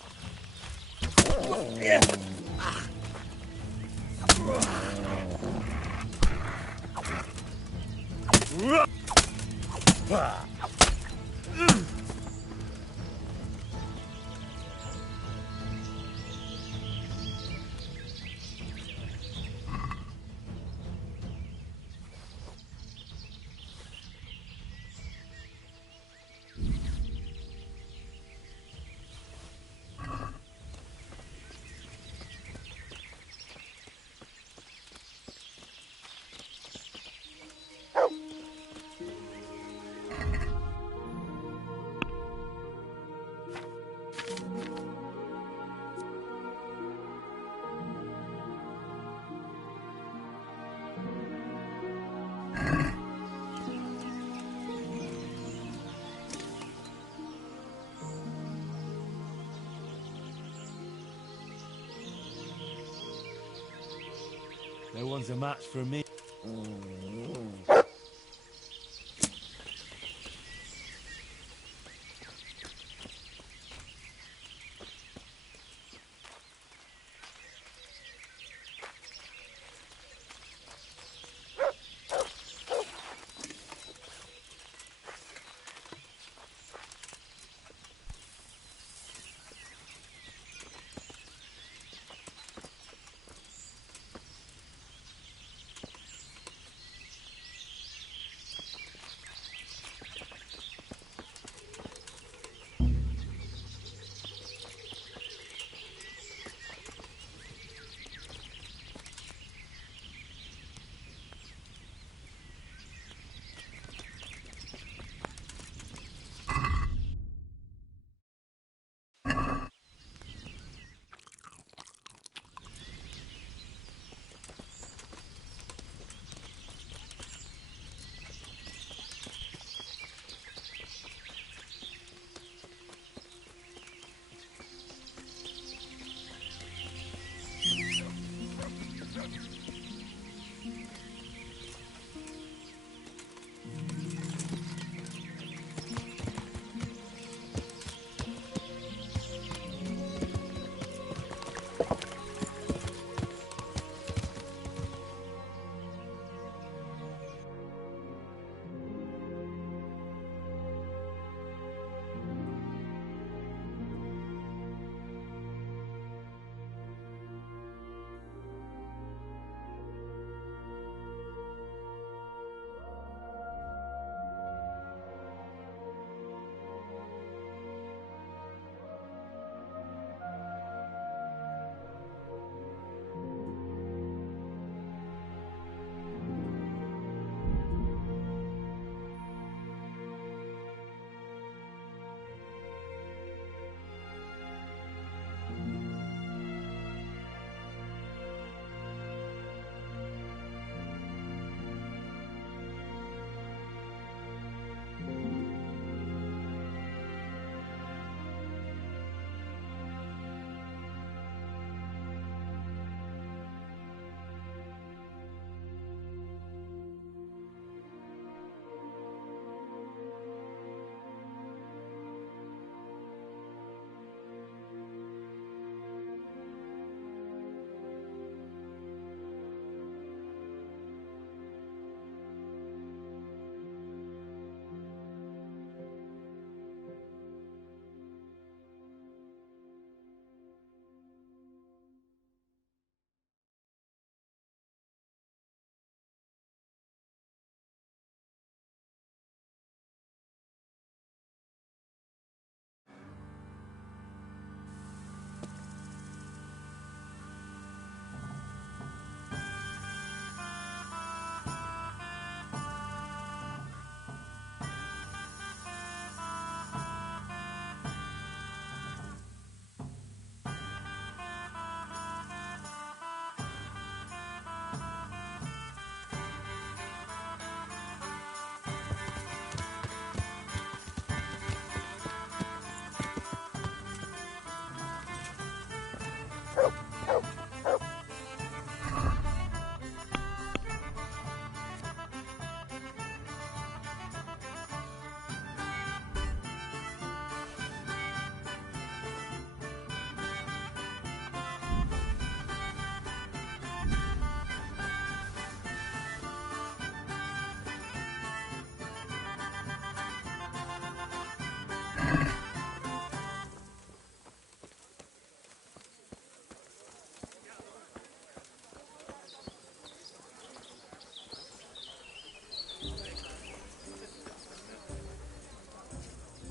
No one's a match for me.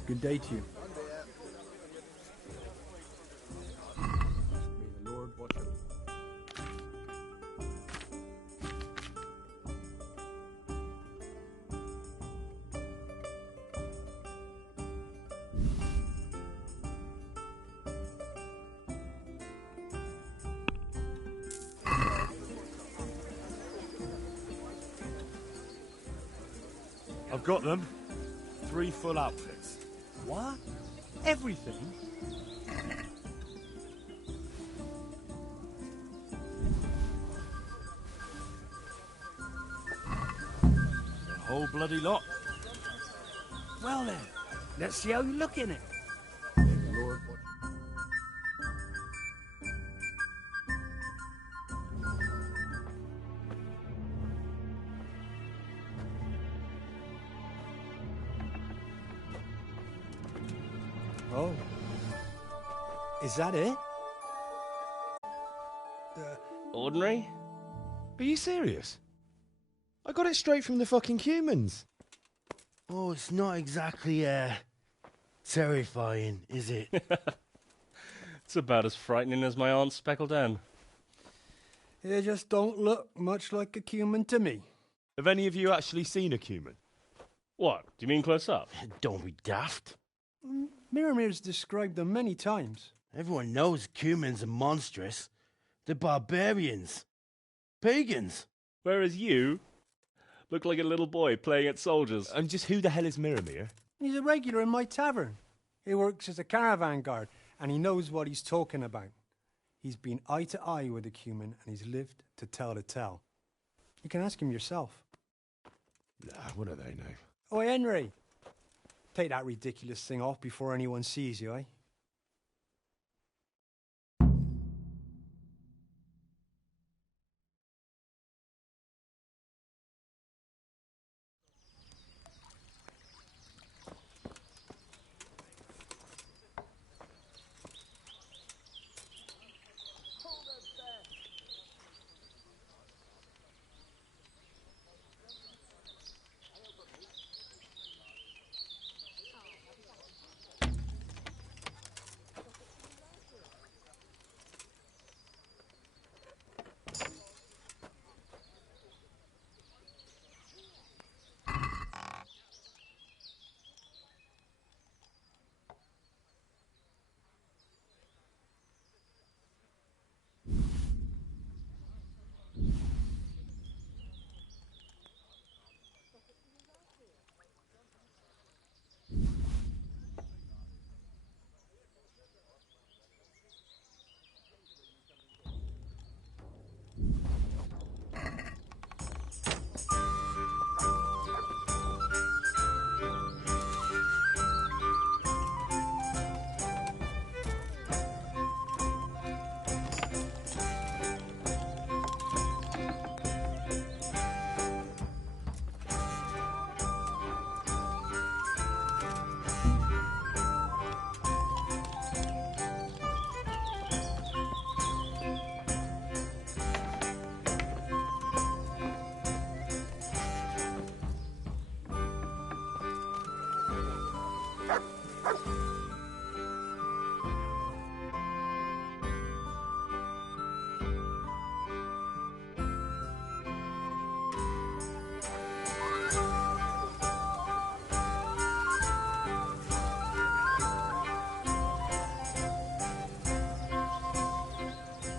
Good day to you. May the Lord watch over you. I've got them. 3 full outfits. What? Everything? The whole bloody lot. Well then, let's see how you look in it. May the Lord watch you. Oh. Is that it? Ordinary? Are you serious? I got it straight from the fucking humans. Oh, it's not exactly, terrifying, is it? It's about as frightening as my aunt's speckled hen. They just don't look much like a cumin to me. Have any of you actually seen a cumin? What? Do you mean close up? Don't be daft. Miramir's described them many times. Everyone knows cumins are monstrous. They're barbarians. Pagans. Whereas you look like a little boy playing at soldiers. And just who the hell is Miramir? He's a regular in my tavern. He works as a caravan guard, and he knows what he's talking about. He's been eye to eye with a cumin, and he's lived to tell the tale. You can ask him yourself. Nah, what do they know? Oh, Henry. Take that ridiculous thing off before anyone sees you, eh?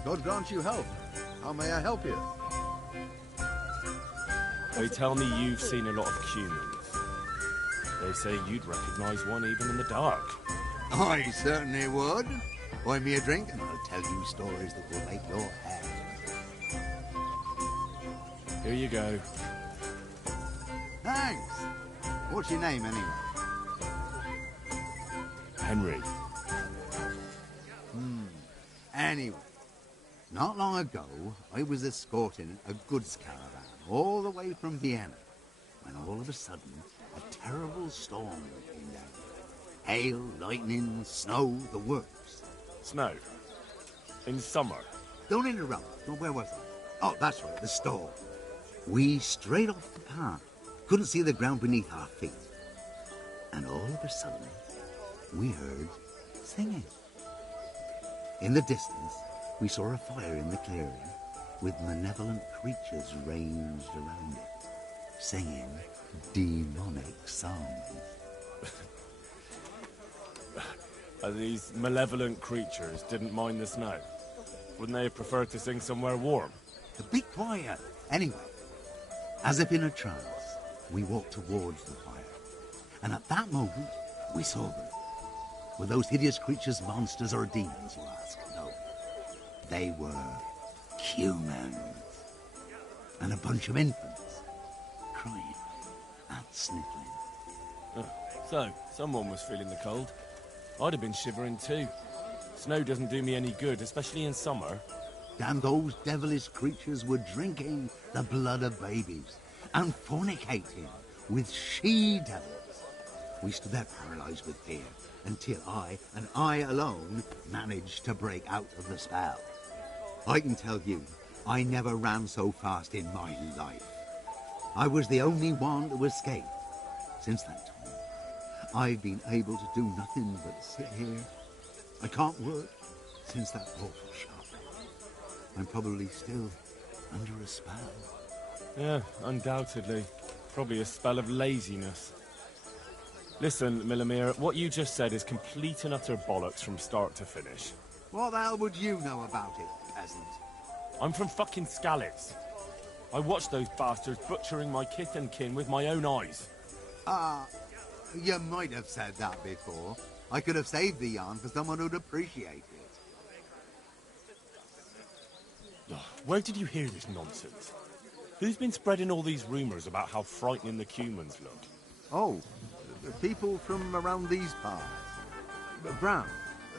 God grant you help. How may I help you? They tell me you've seen a lot of cumins. They say you'd recognise one even in the dark. I certainly would. Buy me a drink and I'll tell you stories that will make your hair. Here you go. Thanks. What's your name, anyway? Henry. Anyway, not long ago, I was escorting a goods caravan all the way from Vienna, when all of a sudden, a terrible storm came down. Hail, lightning, snow, the works. Snow? In summer? Don't interrupt. Where was I? Oh, that's right, the store. We strayed off the path. Couldn't see the ground beneath our feet. And all of a sudden, we heard singing. In the distance, we saw a fire in the clearing with malevolent creatures ranged around it, singing demonic songs. And these malevolent creatures didn't mind the snow? Wouldn't they have preferred to sing somewhere warm? Be quiet. Anyway, as if in a trance, we walked towards the fire. And at that moment, we saw them. Were those hideous creatures monsters or demons, you ask? No. They were humans. And a bunch of infants, crying and sniffling. So, someone was feeling the cold. I'd have been shivering too. Snow doesn't do me any good, especially in summer. And those devilish creatures were drinking the blood of babies and fornicating with she-devils. We stood there paralyzed with fear until I, and I alone, managed to break out of the spell. I can tell you, I never ran so fast in my life. I was the only one to escape. Since that time, I've been able to do nothing but sit here. I can't work since that awful shock. I'm probably still under a spell. Yeah, undoubtedly. Probably a spell of laziness. Listen, Millimere, what you just said is complete and utter bollocks from start to finish. What the hell would you know about it, peasant? I'm from fucking Skalitz. I watched those bastards butchering my kith and kin with my own eyes. You might have said that before. I could have saved the yarn for someone who'd appreciate it. Where did you hear this nonsense? Who's been spreading all these rumours about how frightening the Cumans look? Oh, the people from around these parts. Brown,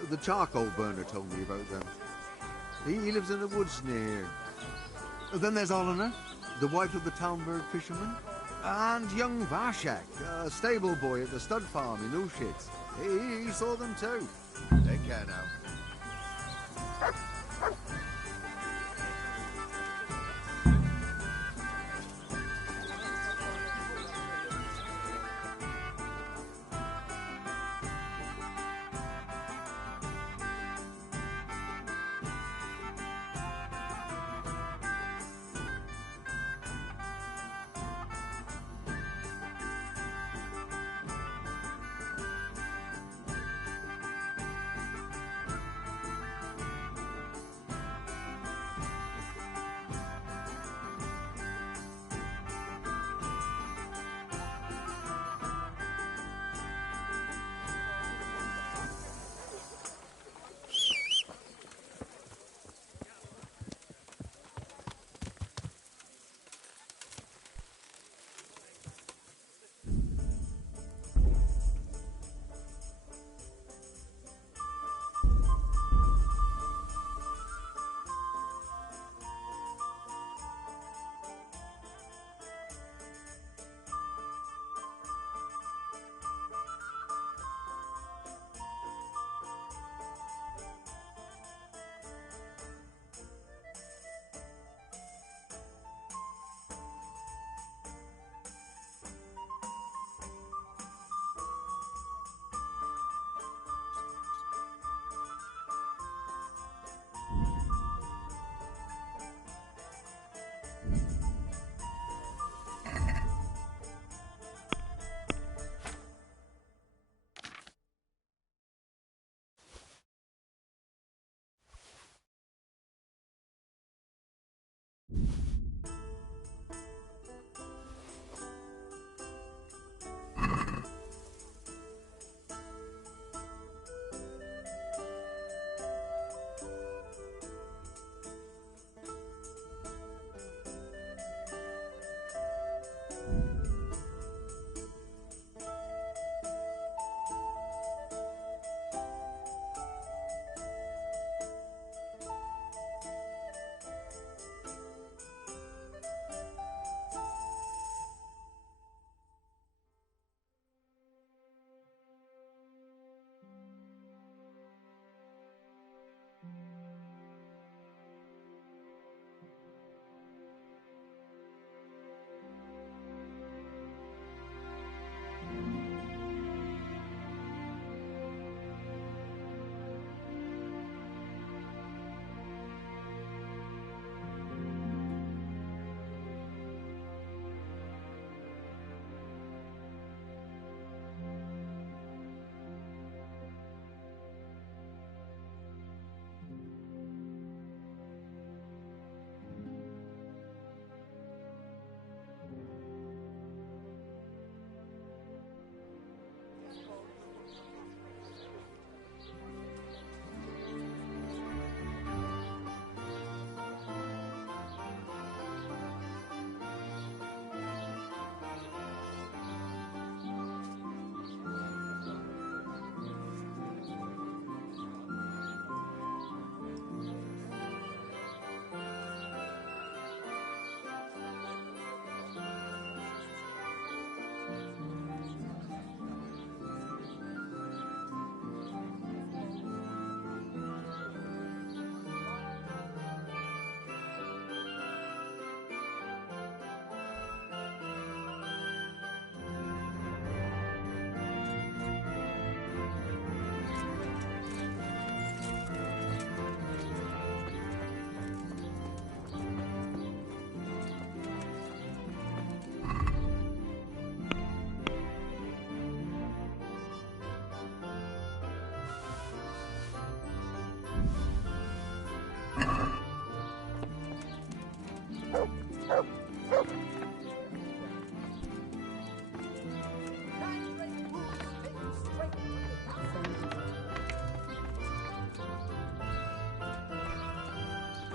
the charcoal burner told me about them. He lives in the woods near here. Then there's Olener, the wife of the Talmberg fisherman. And young Vashek, a stable boy at the stud farm in Ushitz. He saw them too. Take care now.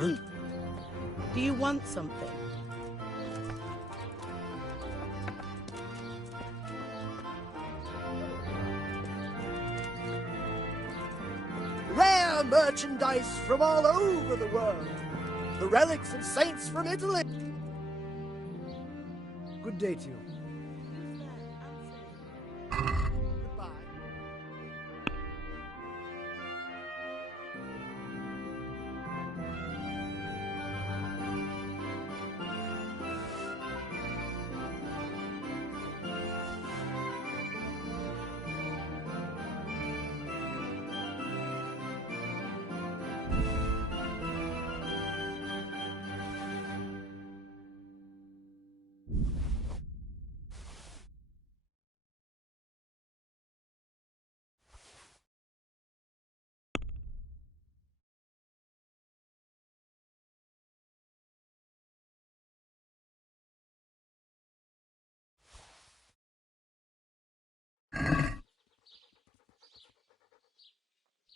Do you want something? Rare merchandise from all over the world. The relics of saints from Italy. Good day to you. Goodbye.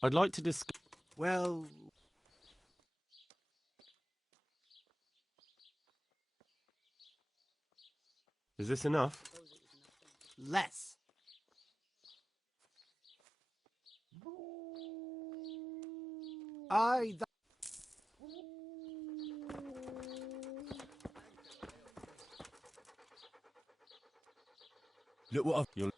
I'd like to discuss... Well... Is this enough? Less. Look what I've... You'll...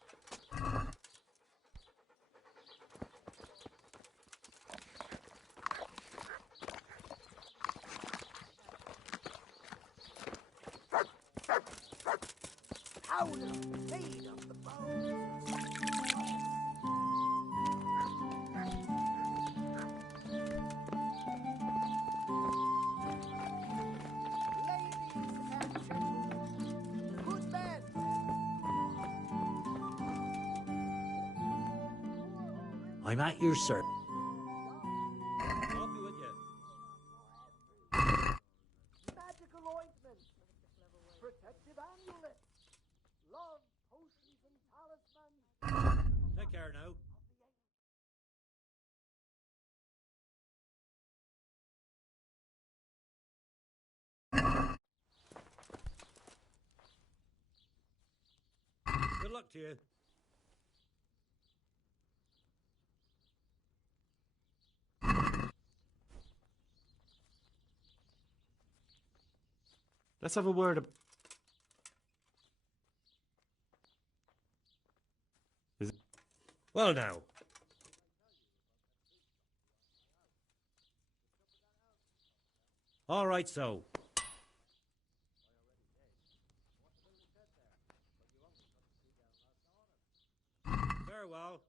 Powder made of the bones. Ladies and gentlemen, good men. I'm at your service. I'll be with you. Magical ointments, protective amulets, love potions and talismans. Take care now. Good luck to you. Let's have a word... Well now. All right, so. Very well.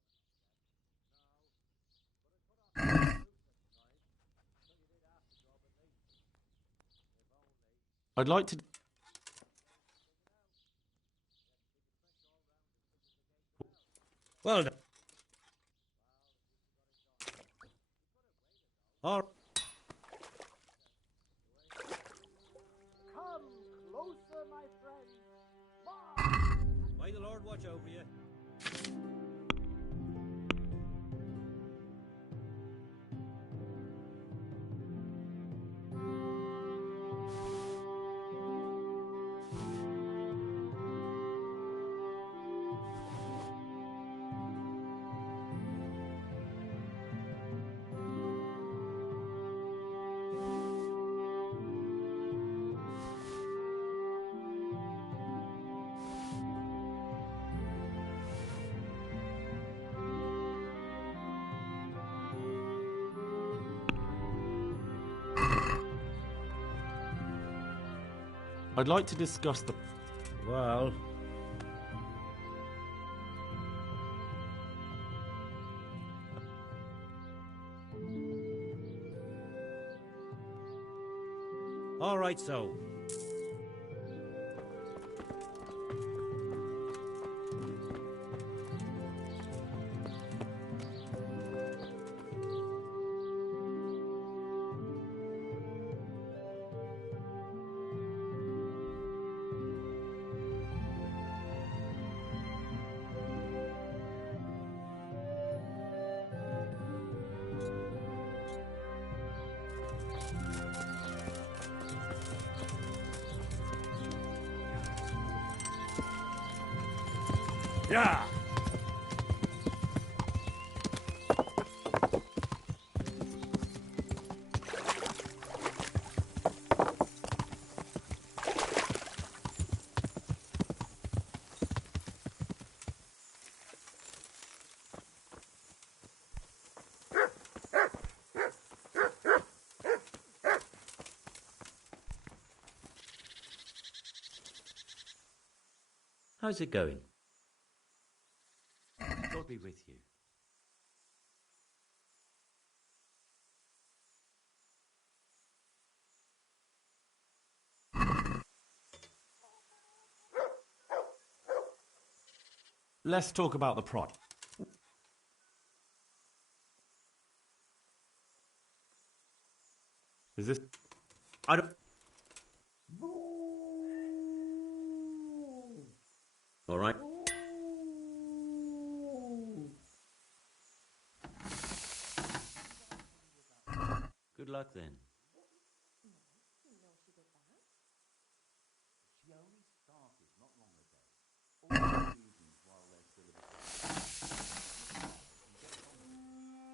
I'd like to... Well done. All right. Come closer, my friend. May the Lord watch over you. I'd like to discuss the... Well. All right, so. Yeah. How's it going? God be with you. Let's talk about the prod. Is this... I don't... All right. Good luck then.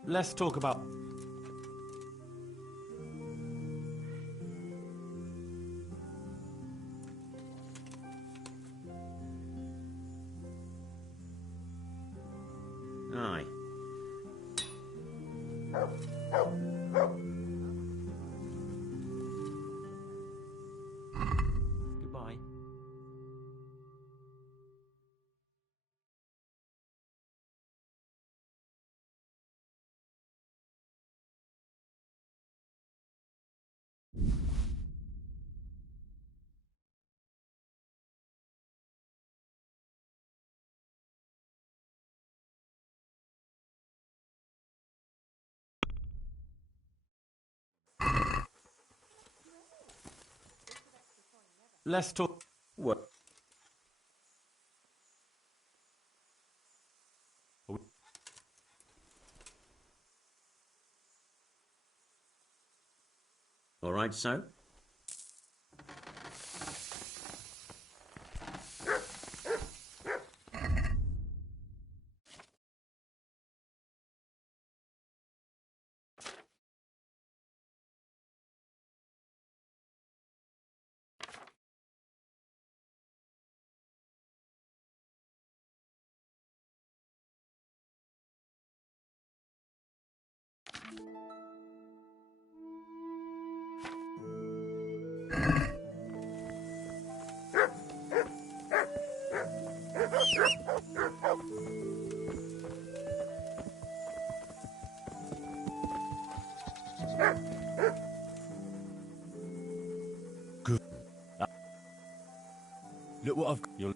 Let's talk about... Aye. Goodbye. Let's talk... What? All right, so? Good. Look what I've got. You'll...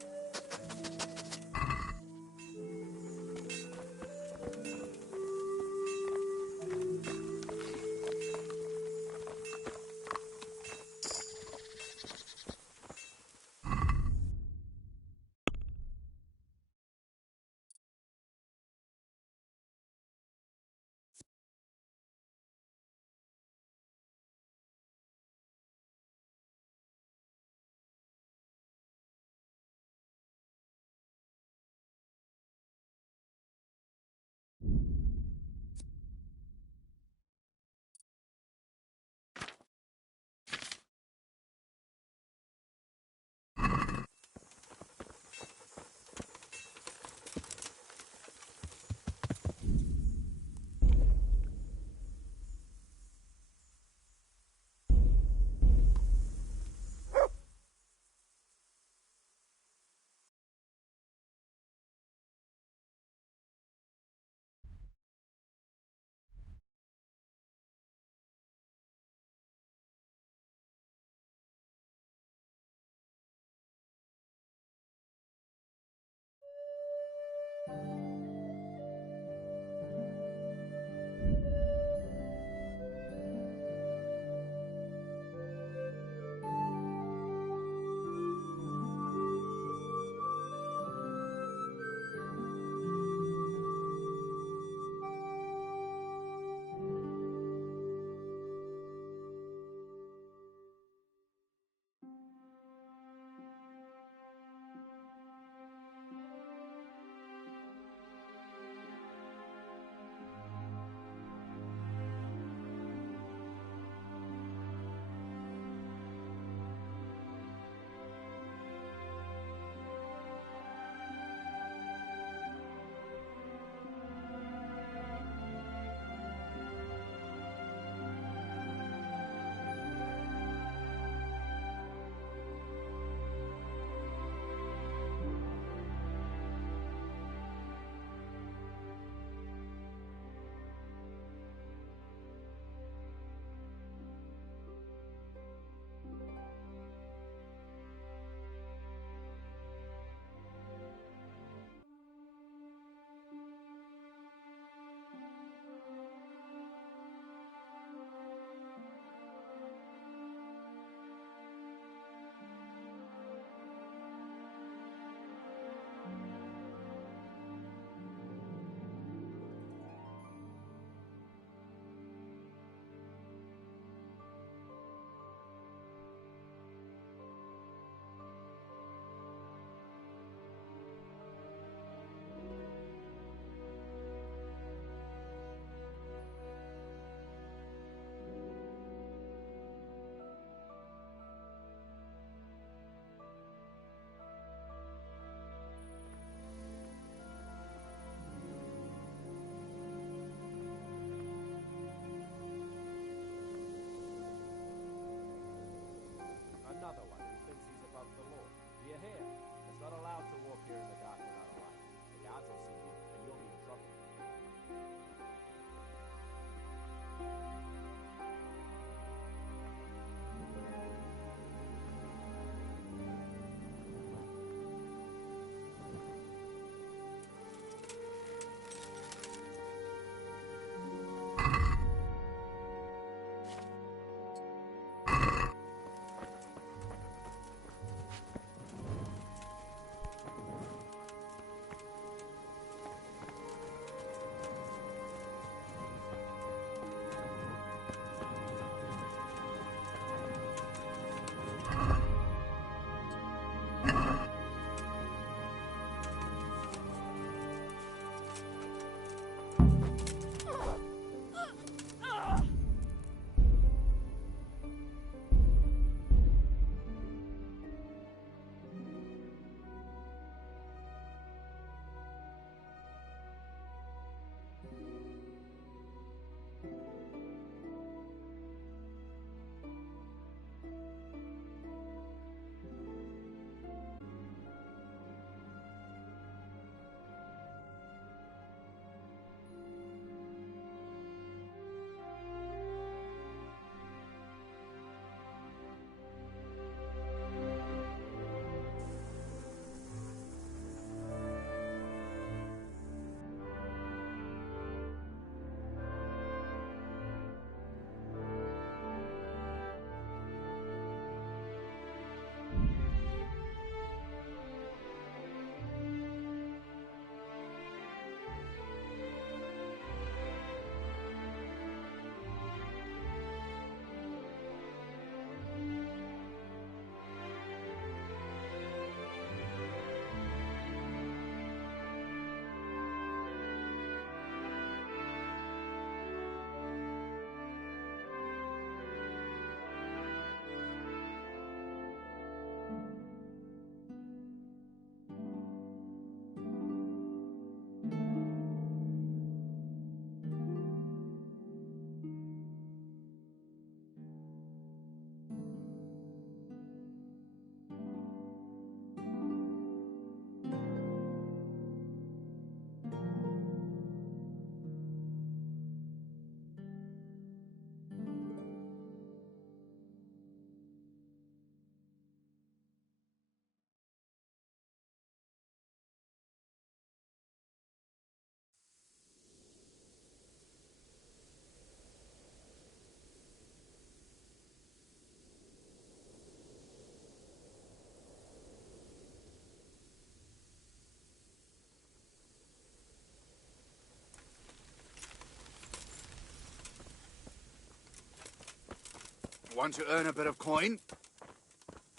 Want to earn a bit of coin?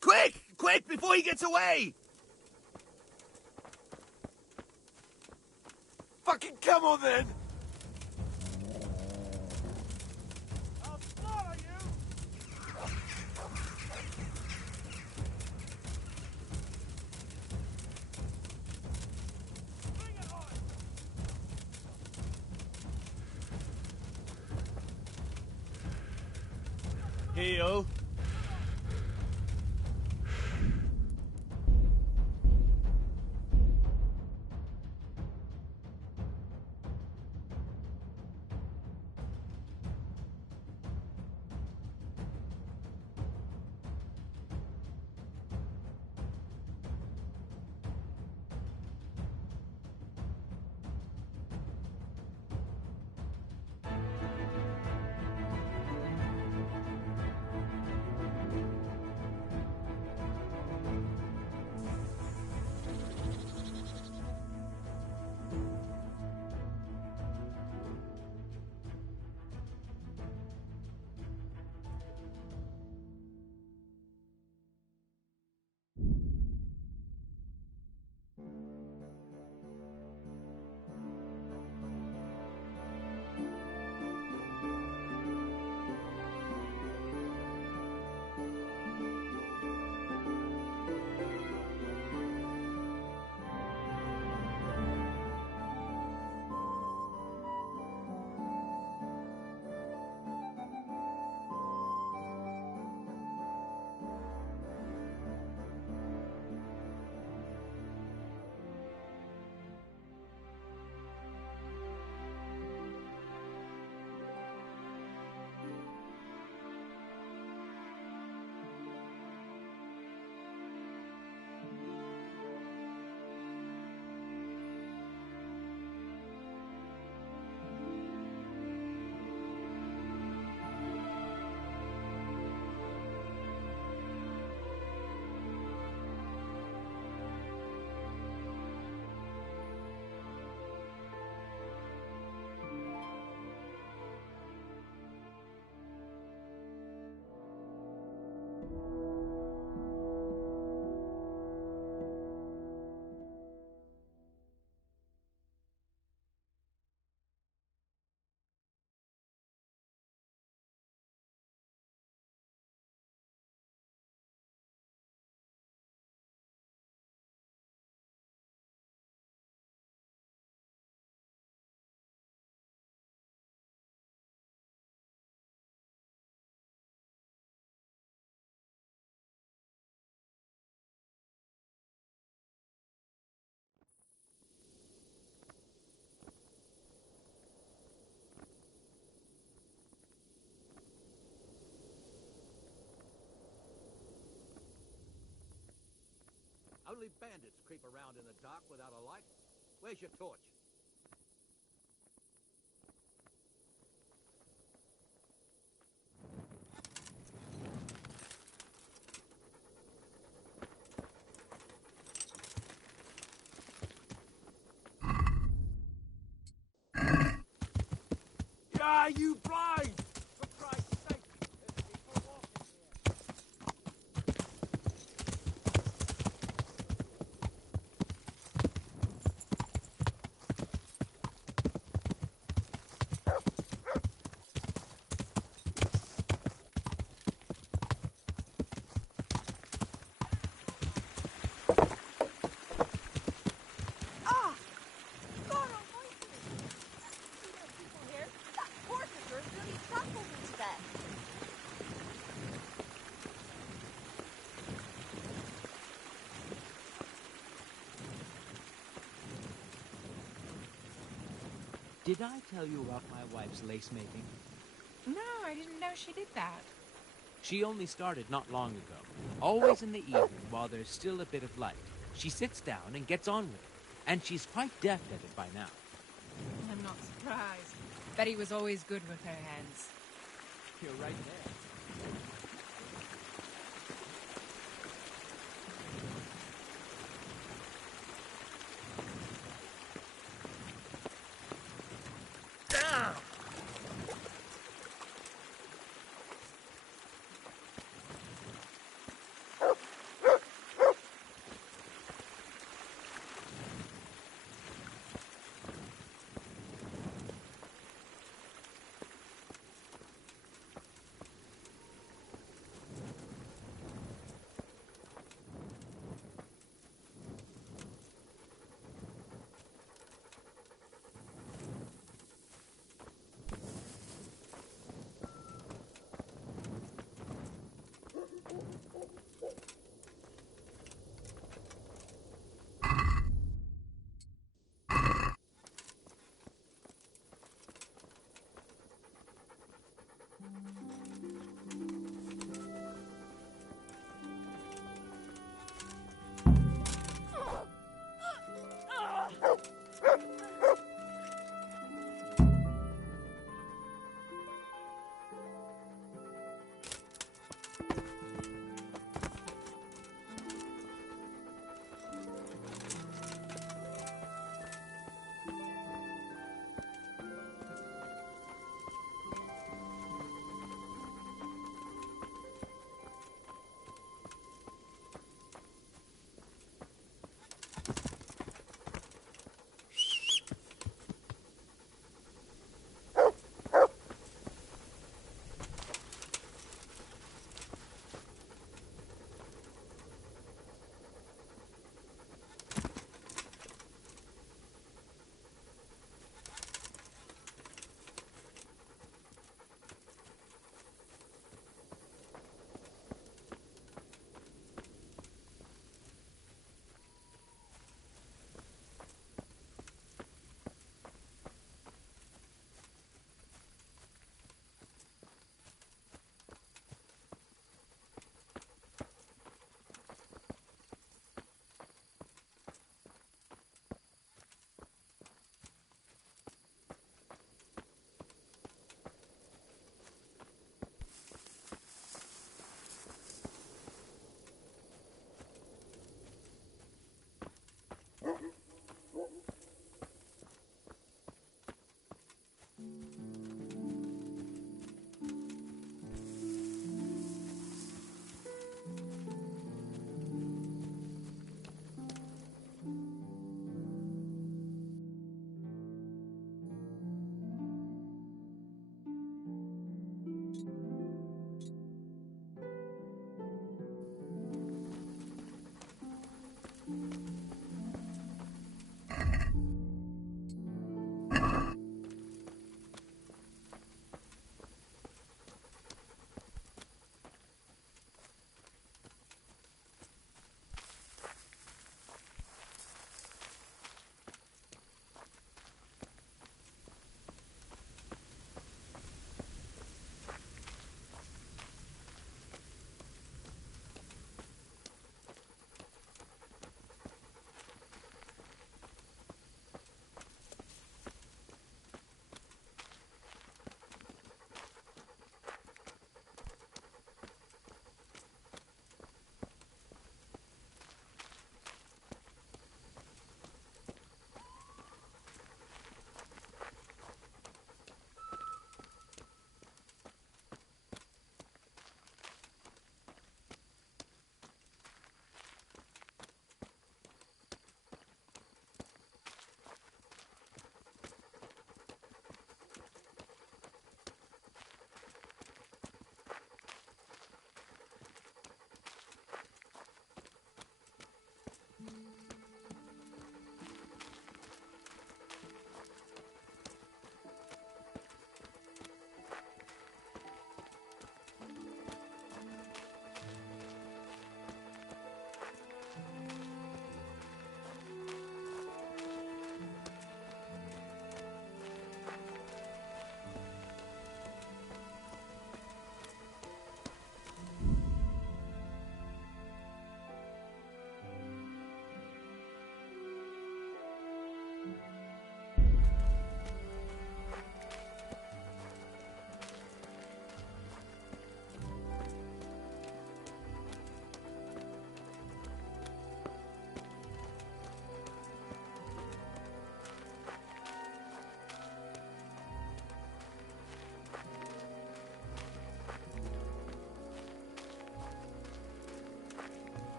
Quick! Quick, before he gets away! Fucking come on then! Heyo. Only bandits creep around in the dark without a light. Where's your torch? Yeah, you blind! For Christ's sake, there's people walking here. Ah! God almighty! See those people here? That portraiture really trampled me to death. Did I tell you about my wife's lace making? No, I didn't know she did that. She only started not long ago. Always in the evening while there's still a bit of light. She sits down and gets on with it. And she's quite deft at it by now. I'm not surprised. Betty was always good with her hands. You're right there.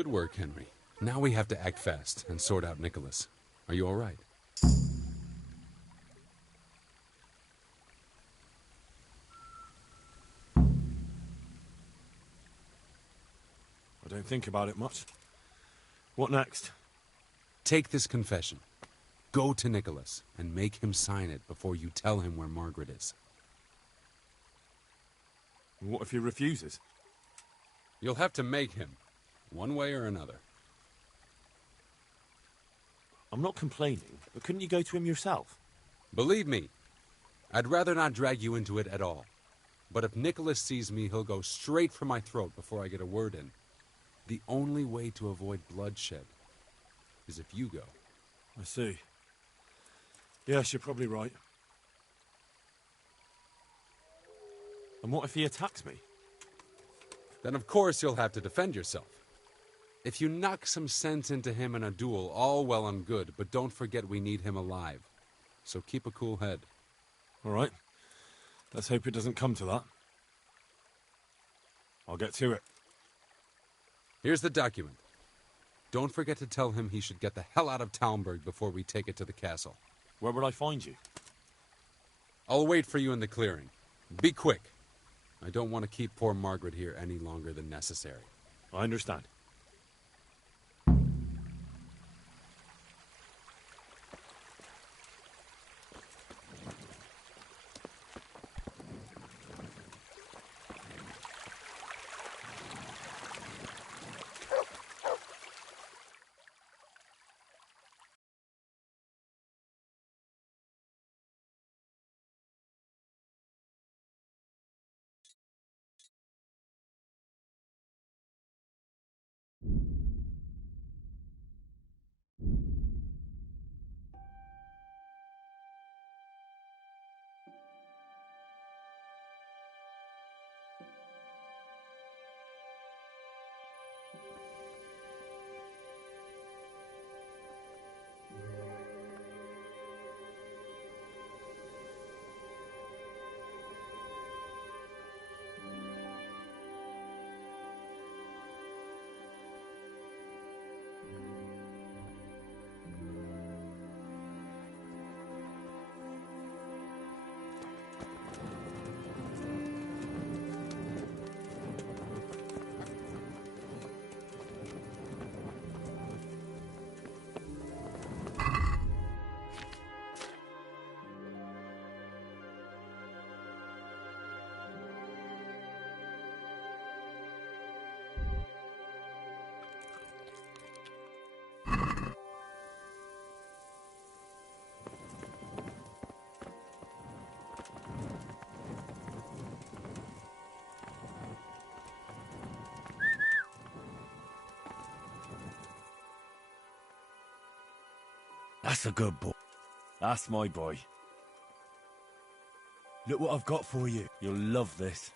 Good work, Henry. Now we have to act fast and sort out Nicholas. Are you all right? I don't think about it much. What next? Take this confession. Go to Nicholas and make him sign it before you tell him where Margaret is. What if he refuses? You'll have to make him, one way or another. I'm not complaining, but couldn't you go to him yourself? Believe me, I'd rather not drag you into it at all. But if Nicholas sees me, he'll go straight for my throat before I get a word in. The only way to avoid bloodshed is if you go. I see. Yes, you're probably right. And what if he attacks me? then of course you'll have to defend yourself. If you knock some sense into him in a duel, all well and good, but don't forget we need him alive. So keep a cool head. All right. Let's hope it doesn't come to that. I'll get to it. Here's the document. Don't forget to tell him he should get the hell out of Talmberg before we take it to the castle. Where would I find you? I'll wait for you in the clearing. Be quick. I don't want to keep poor Margaret here any longer than necessary. I understand. That's a good boy. That's my boy. Look what I've got for you. You'll love this.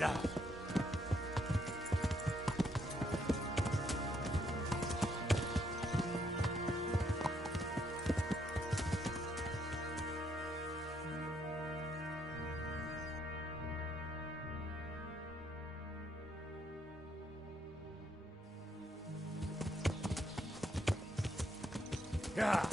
Yeah. Yeah.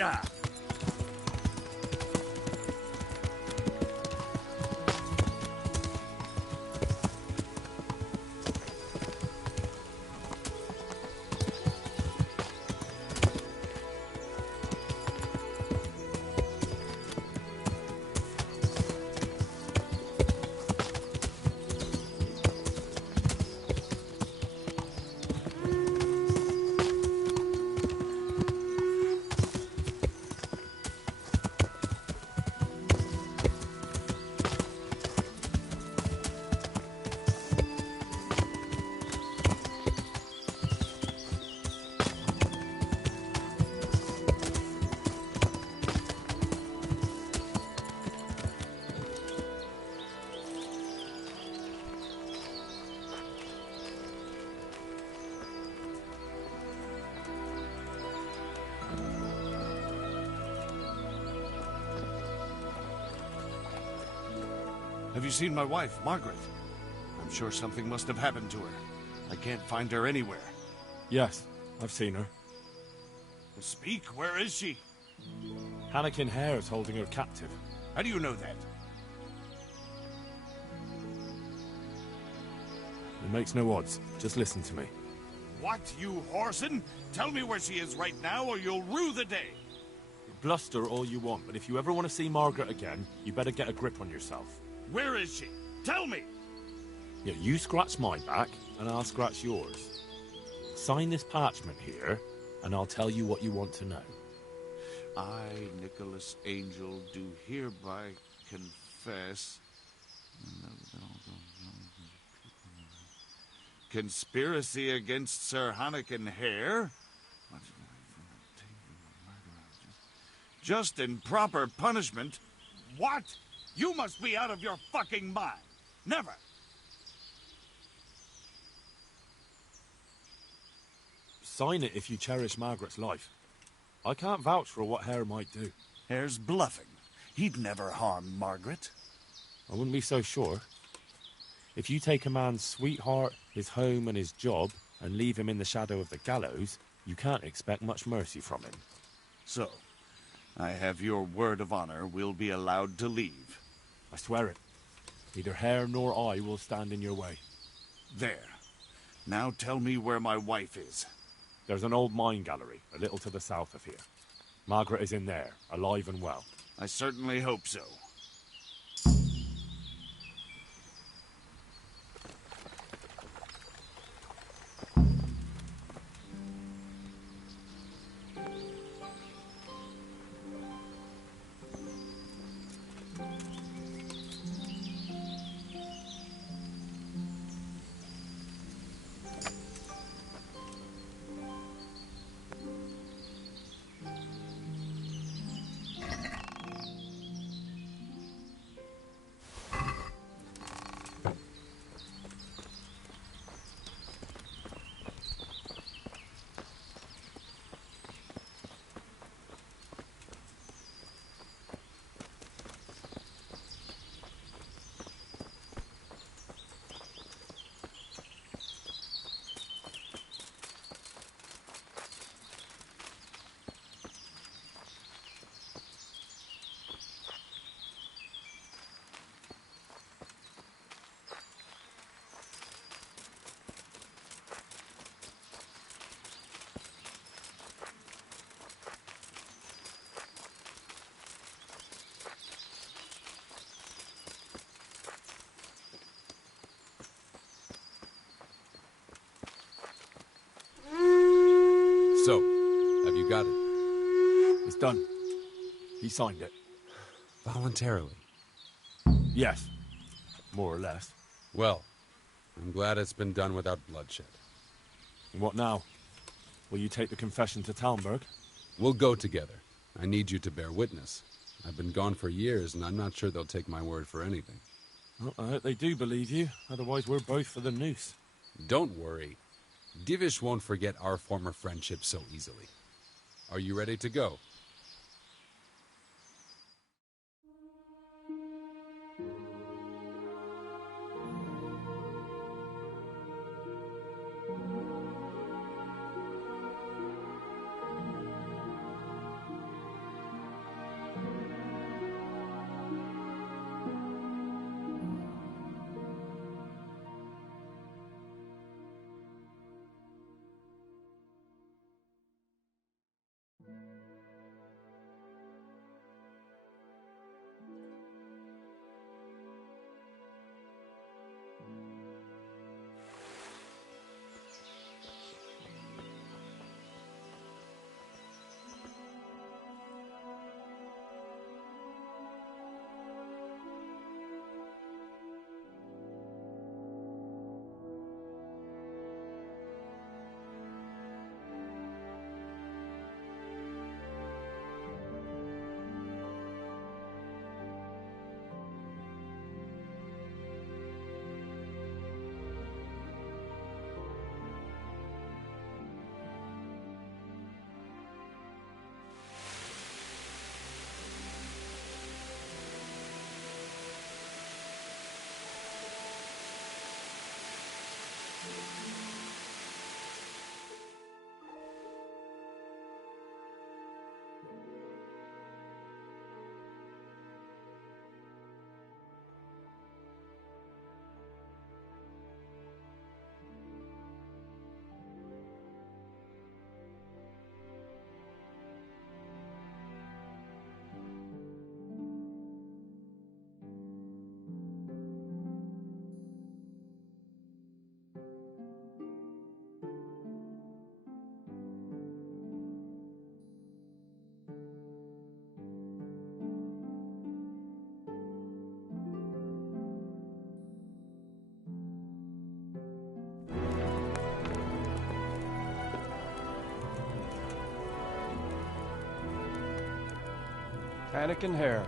Yeah. Have you seen my wife, Margaret? I'm sure something must have happened to her. I can't find her anywhere. Yes, I've seen her. Well, speak, where is she? Hannikin Hare is holding her captive. How do you know that? It makes no odds. Just listen to me. What, you whoreson? Tell me where she is right now or you'll rue the day. Bluster all you want, but if you ever want to see Margaret again, you better get a grip on yourself. Where is she? Tell me! Yeah, you scratch my back, and I'll scratch yours. Sign this parchment here, and I'll tell you what you want to know. I, Nicholas Angel, do hereby confess... Conspiracy against Sir Hannikin Hare? Just and proper punishment? What? You must be out of your fucking mind. Never. Sign it if you cherish Margaret's life. I can't vouch for what Hare might do. Hare's bluffing. He'd never harm Margaret. I wouldn't be so sure. If you take a man's sweetheart, his home and his job, and leave him in the shadow of the gallows, you can't expect much mercy from him. So, I have your word of honor we'll be allowed to leave. I swear it. Neither Hare nor I will stand in your way. There. Now tell me where my wife is. There's an old mine gallery, a little to the south of here. Margaret is in there, alive and well. I certainly hope so. So, have you got it? It's done. He signed it. Voluntarily? Yes. More or less. Well, I'm glad it's been done without bloodshed. And what now? Will you take the confession to Talmberg? We'll go together. I need you to bear witness. I've been gone for years, and I'm not sure they'll take my word for anything. Well, I hope they do believe you. Otherwise, we're both for the noose. Don't worry. Divish won't forget our former friendship so easily. Are you ready to go? Anakin Hare,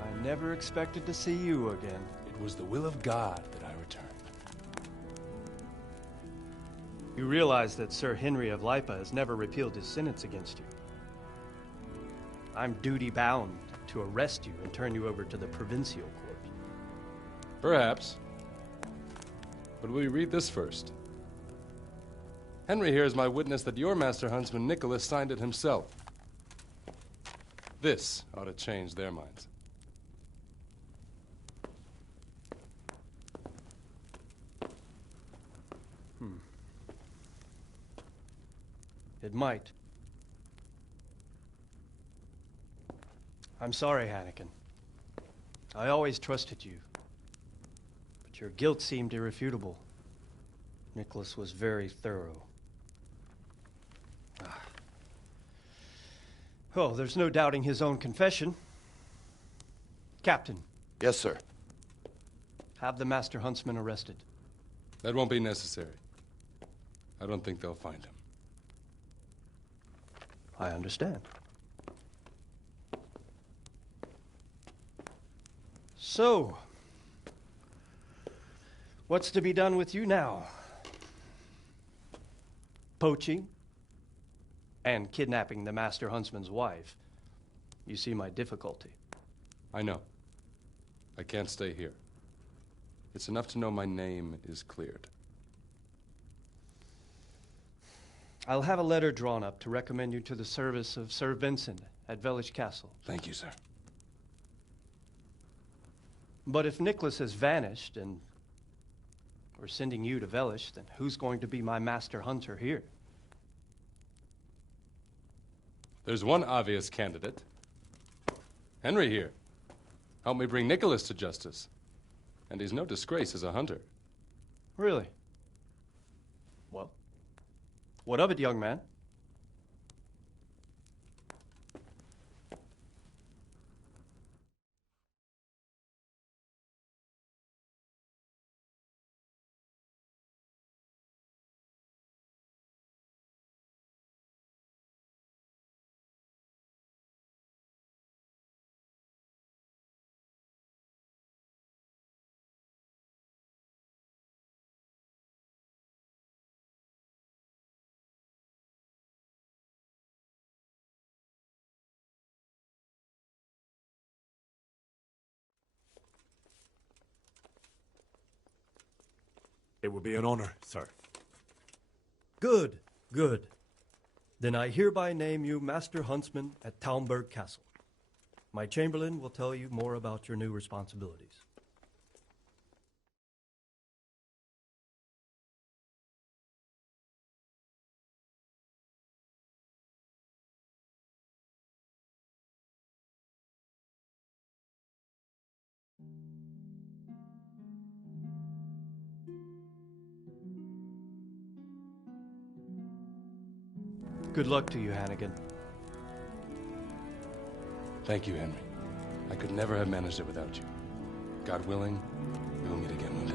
I never expected to see you again. It was the will of God that I returned. You realize that Sir Henry of Lipa has never repealed his sentence against you. I'm duty-bound to arrest you and turn you over to the Provincial Court. Perhaps. But will you read this first? Henry here is my witness that your master huntsman Nicholas signed it himself. This ought to change their minds. It might. I'm sorry, Anakin. I always trusted you. But your guilt seemed irrefutable. Nicholas was very thorough. Oh, there's no doubting his own confession. Captain. Yes, sir. Have the Master Huntsman arrested. That won't be necessary. I don't think they'll find him. I understand. So, what's to be done with you now? Poaching and kidnapping the Master Huntsman's wife. You see my difficulty. I know. I can't stay here. It's enough to know my name is cleared. I'll have a letter drawn up to recommend you to the service of Sir Vincent at Vellish Castle. Thank you, sir. But if Nicholas has vanished and we're sending you to Vellish, then who's going to be my master hunter here? There's one obvious candidate. Henry here. Help me bring Nicholas to justice. And he's no disgrace as a hunter. Really? Well, What of it, young man? It would be an honor, sir. Good, good. Then I hereby name you Master Huntsman at Talmberg Castle. My Chamberlain will tell you more about your new responsibilities. Good luck to you, Hannigan. Thank you, Henry. I could never have managed it without you. God willing, we will meet again one day.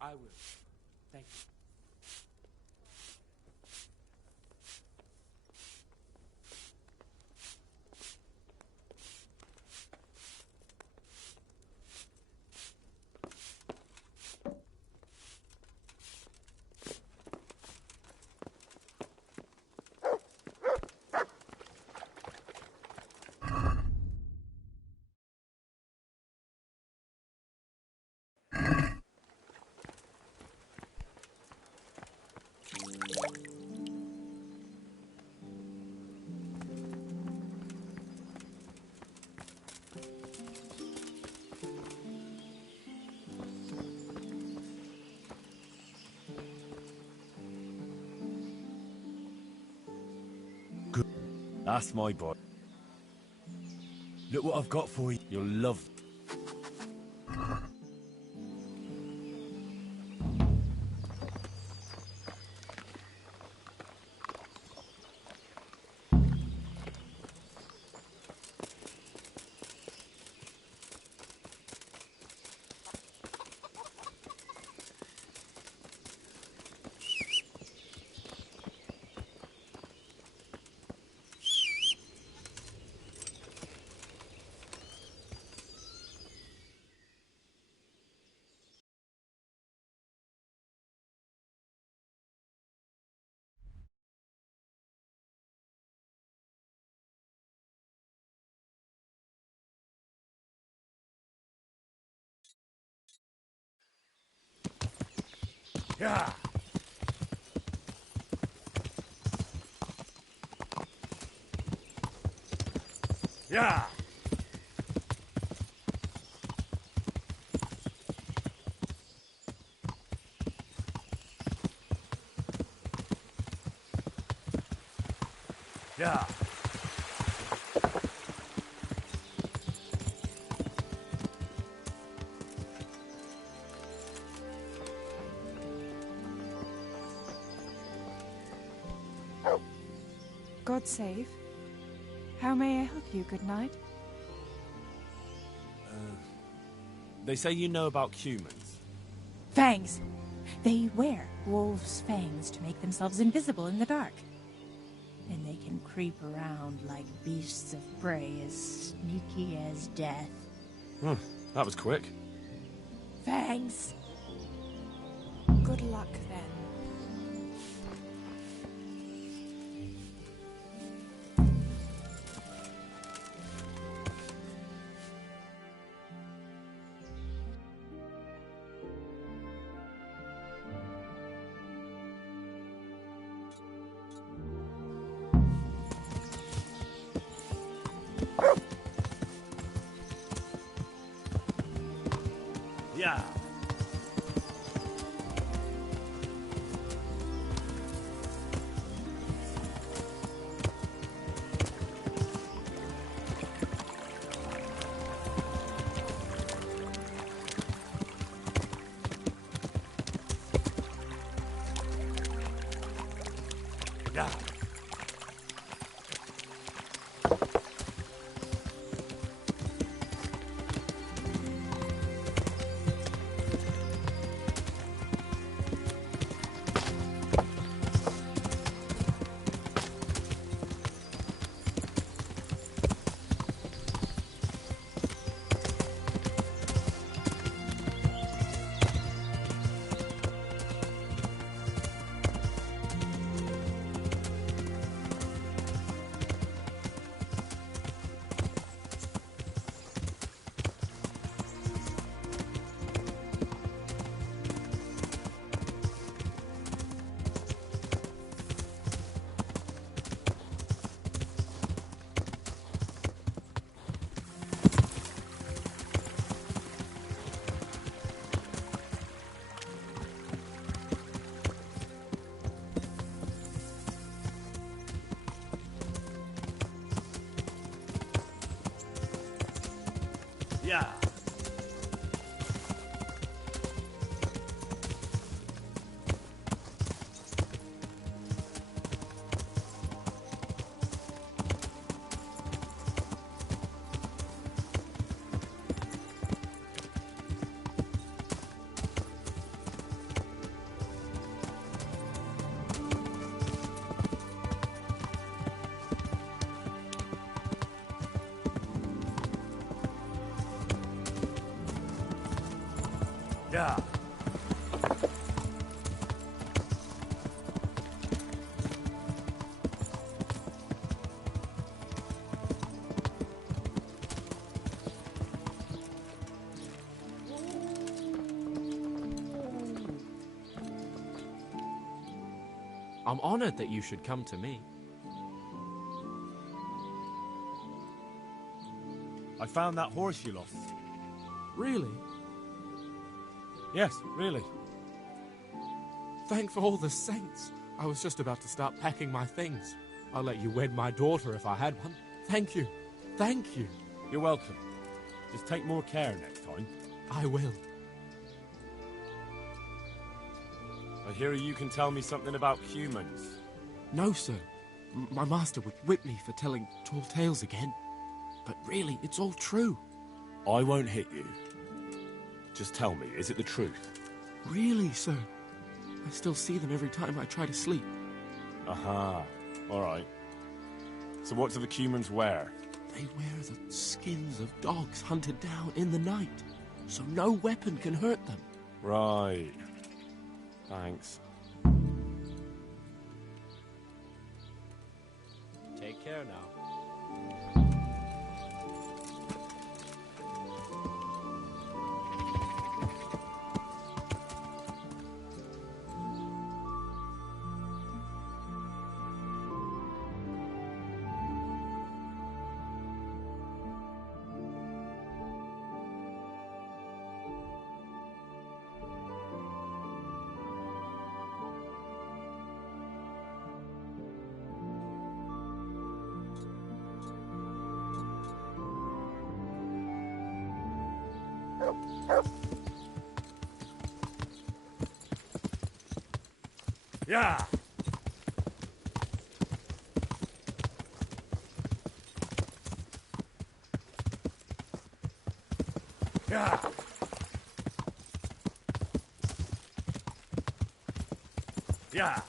I will. Thank you. That's my boy. Look what I've got for you. You'll love it. Yeah. Yeah. Yeah. God save. How may I help you? Good night. They say you know about humans. Fangs. They wear wolves' fangs to make themselves invisible in the dark. And they can creep around like beasts of prey as sneaky as death. That was quick. Fangs. Good luck, then. Yeah. Yeah. Yeah. Yeah. I'm honored that you should come to me. I found that horse you lost. Really? Yes, really. Thank for all the saints. I was just about to start packing my things. I'll let you wed my daughter if I had one. Thank you. Thank you. You're welcome. Just take more care next time. I will. I hear you can tell me something about humans. No, sir. My master would whip me for telling tall tales again. But really, it's all true. I won't hit you. Just tell me, is it the truth? Really, sir? I still see them every time I try to sleep. Aha. All right. So what do the humans wear? They wear the skins of dogs hunted down in the night, so no weapon can hurt them. Right. Thanks. Take care now. Yeah. Yeah. Yeah.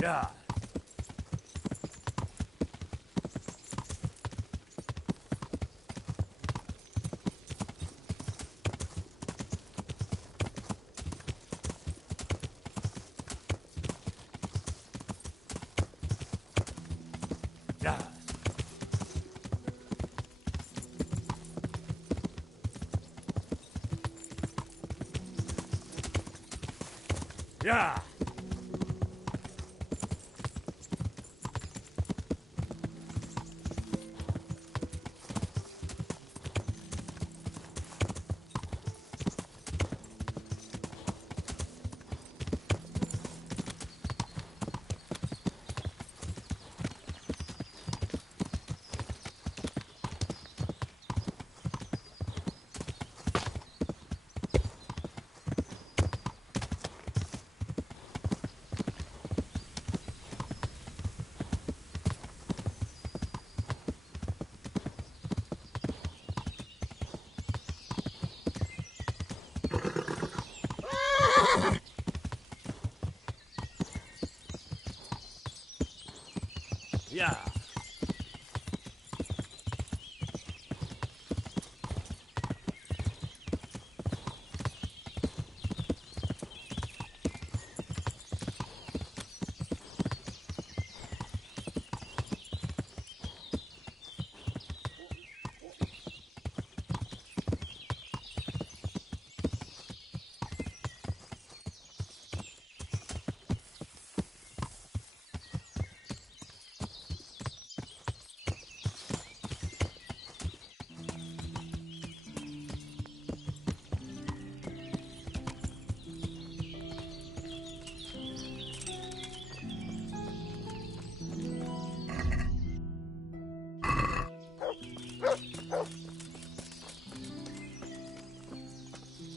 Yeah. Yeah. Yeah.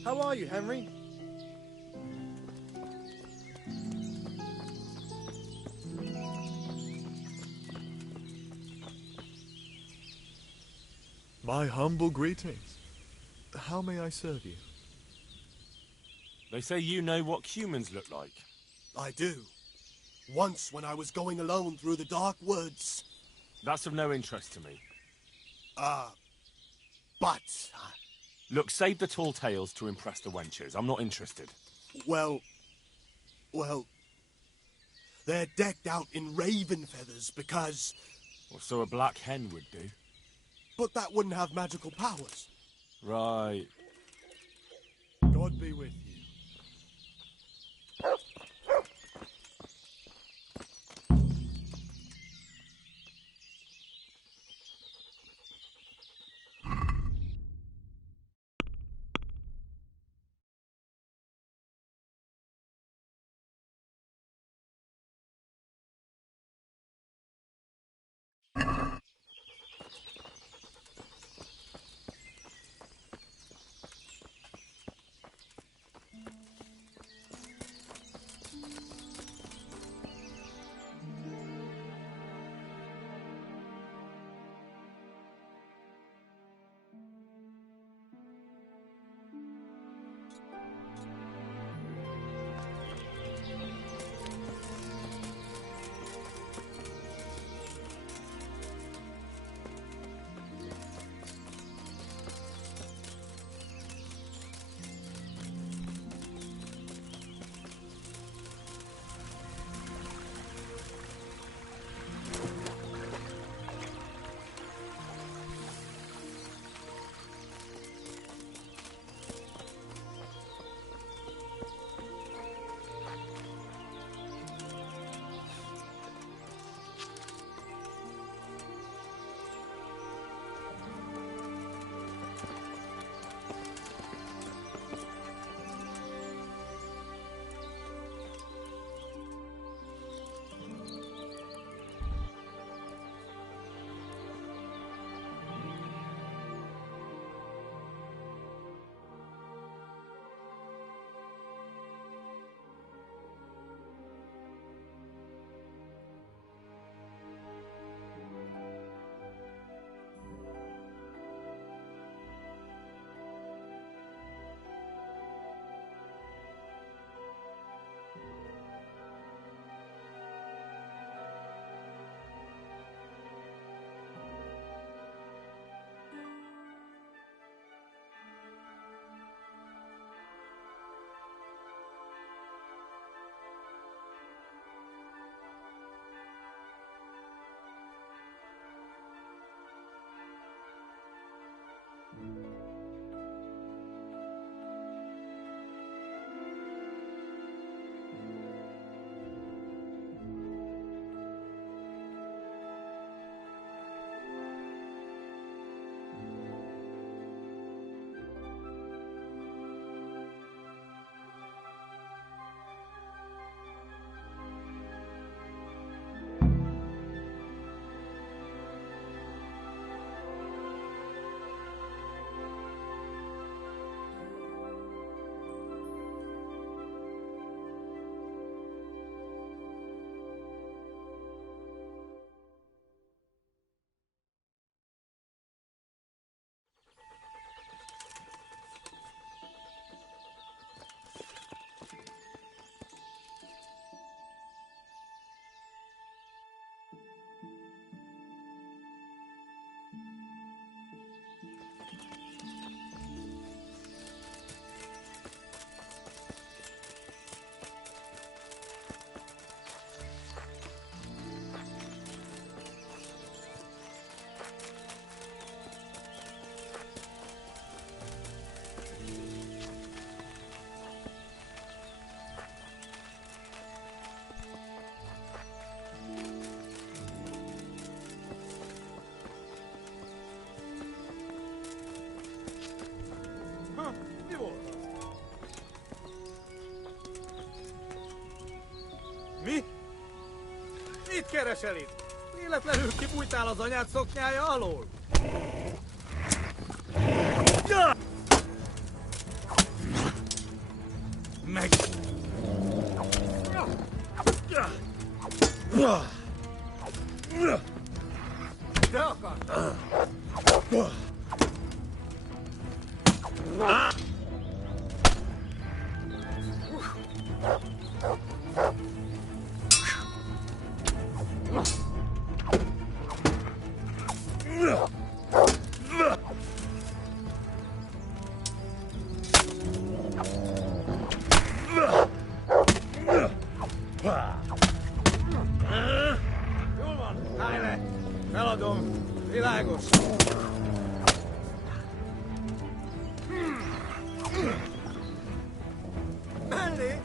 How are you, Henry? My humble greetings. How may I serve you? They say you know what humans look like. I do. Once when I was going alone through the dark woods. That's of no interest to me. But... Look, save the tall tales to impress the wenches. I'm not interested. Well... They're decked out in raven feathers because... Well, so a black hen would do. But that wouldn't have magical powers. Right. God be with you. Mi? Mit keresel itt? Mi Véletlenül kibújtál az anyád szoknyája alól? Meg... Te akartad? Jól van, állj le! Feladom, világos! Mellé!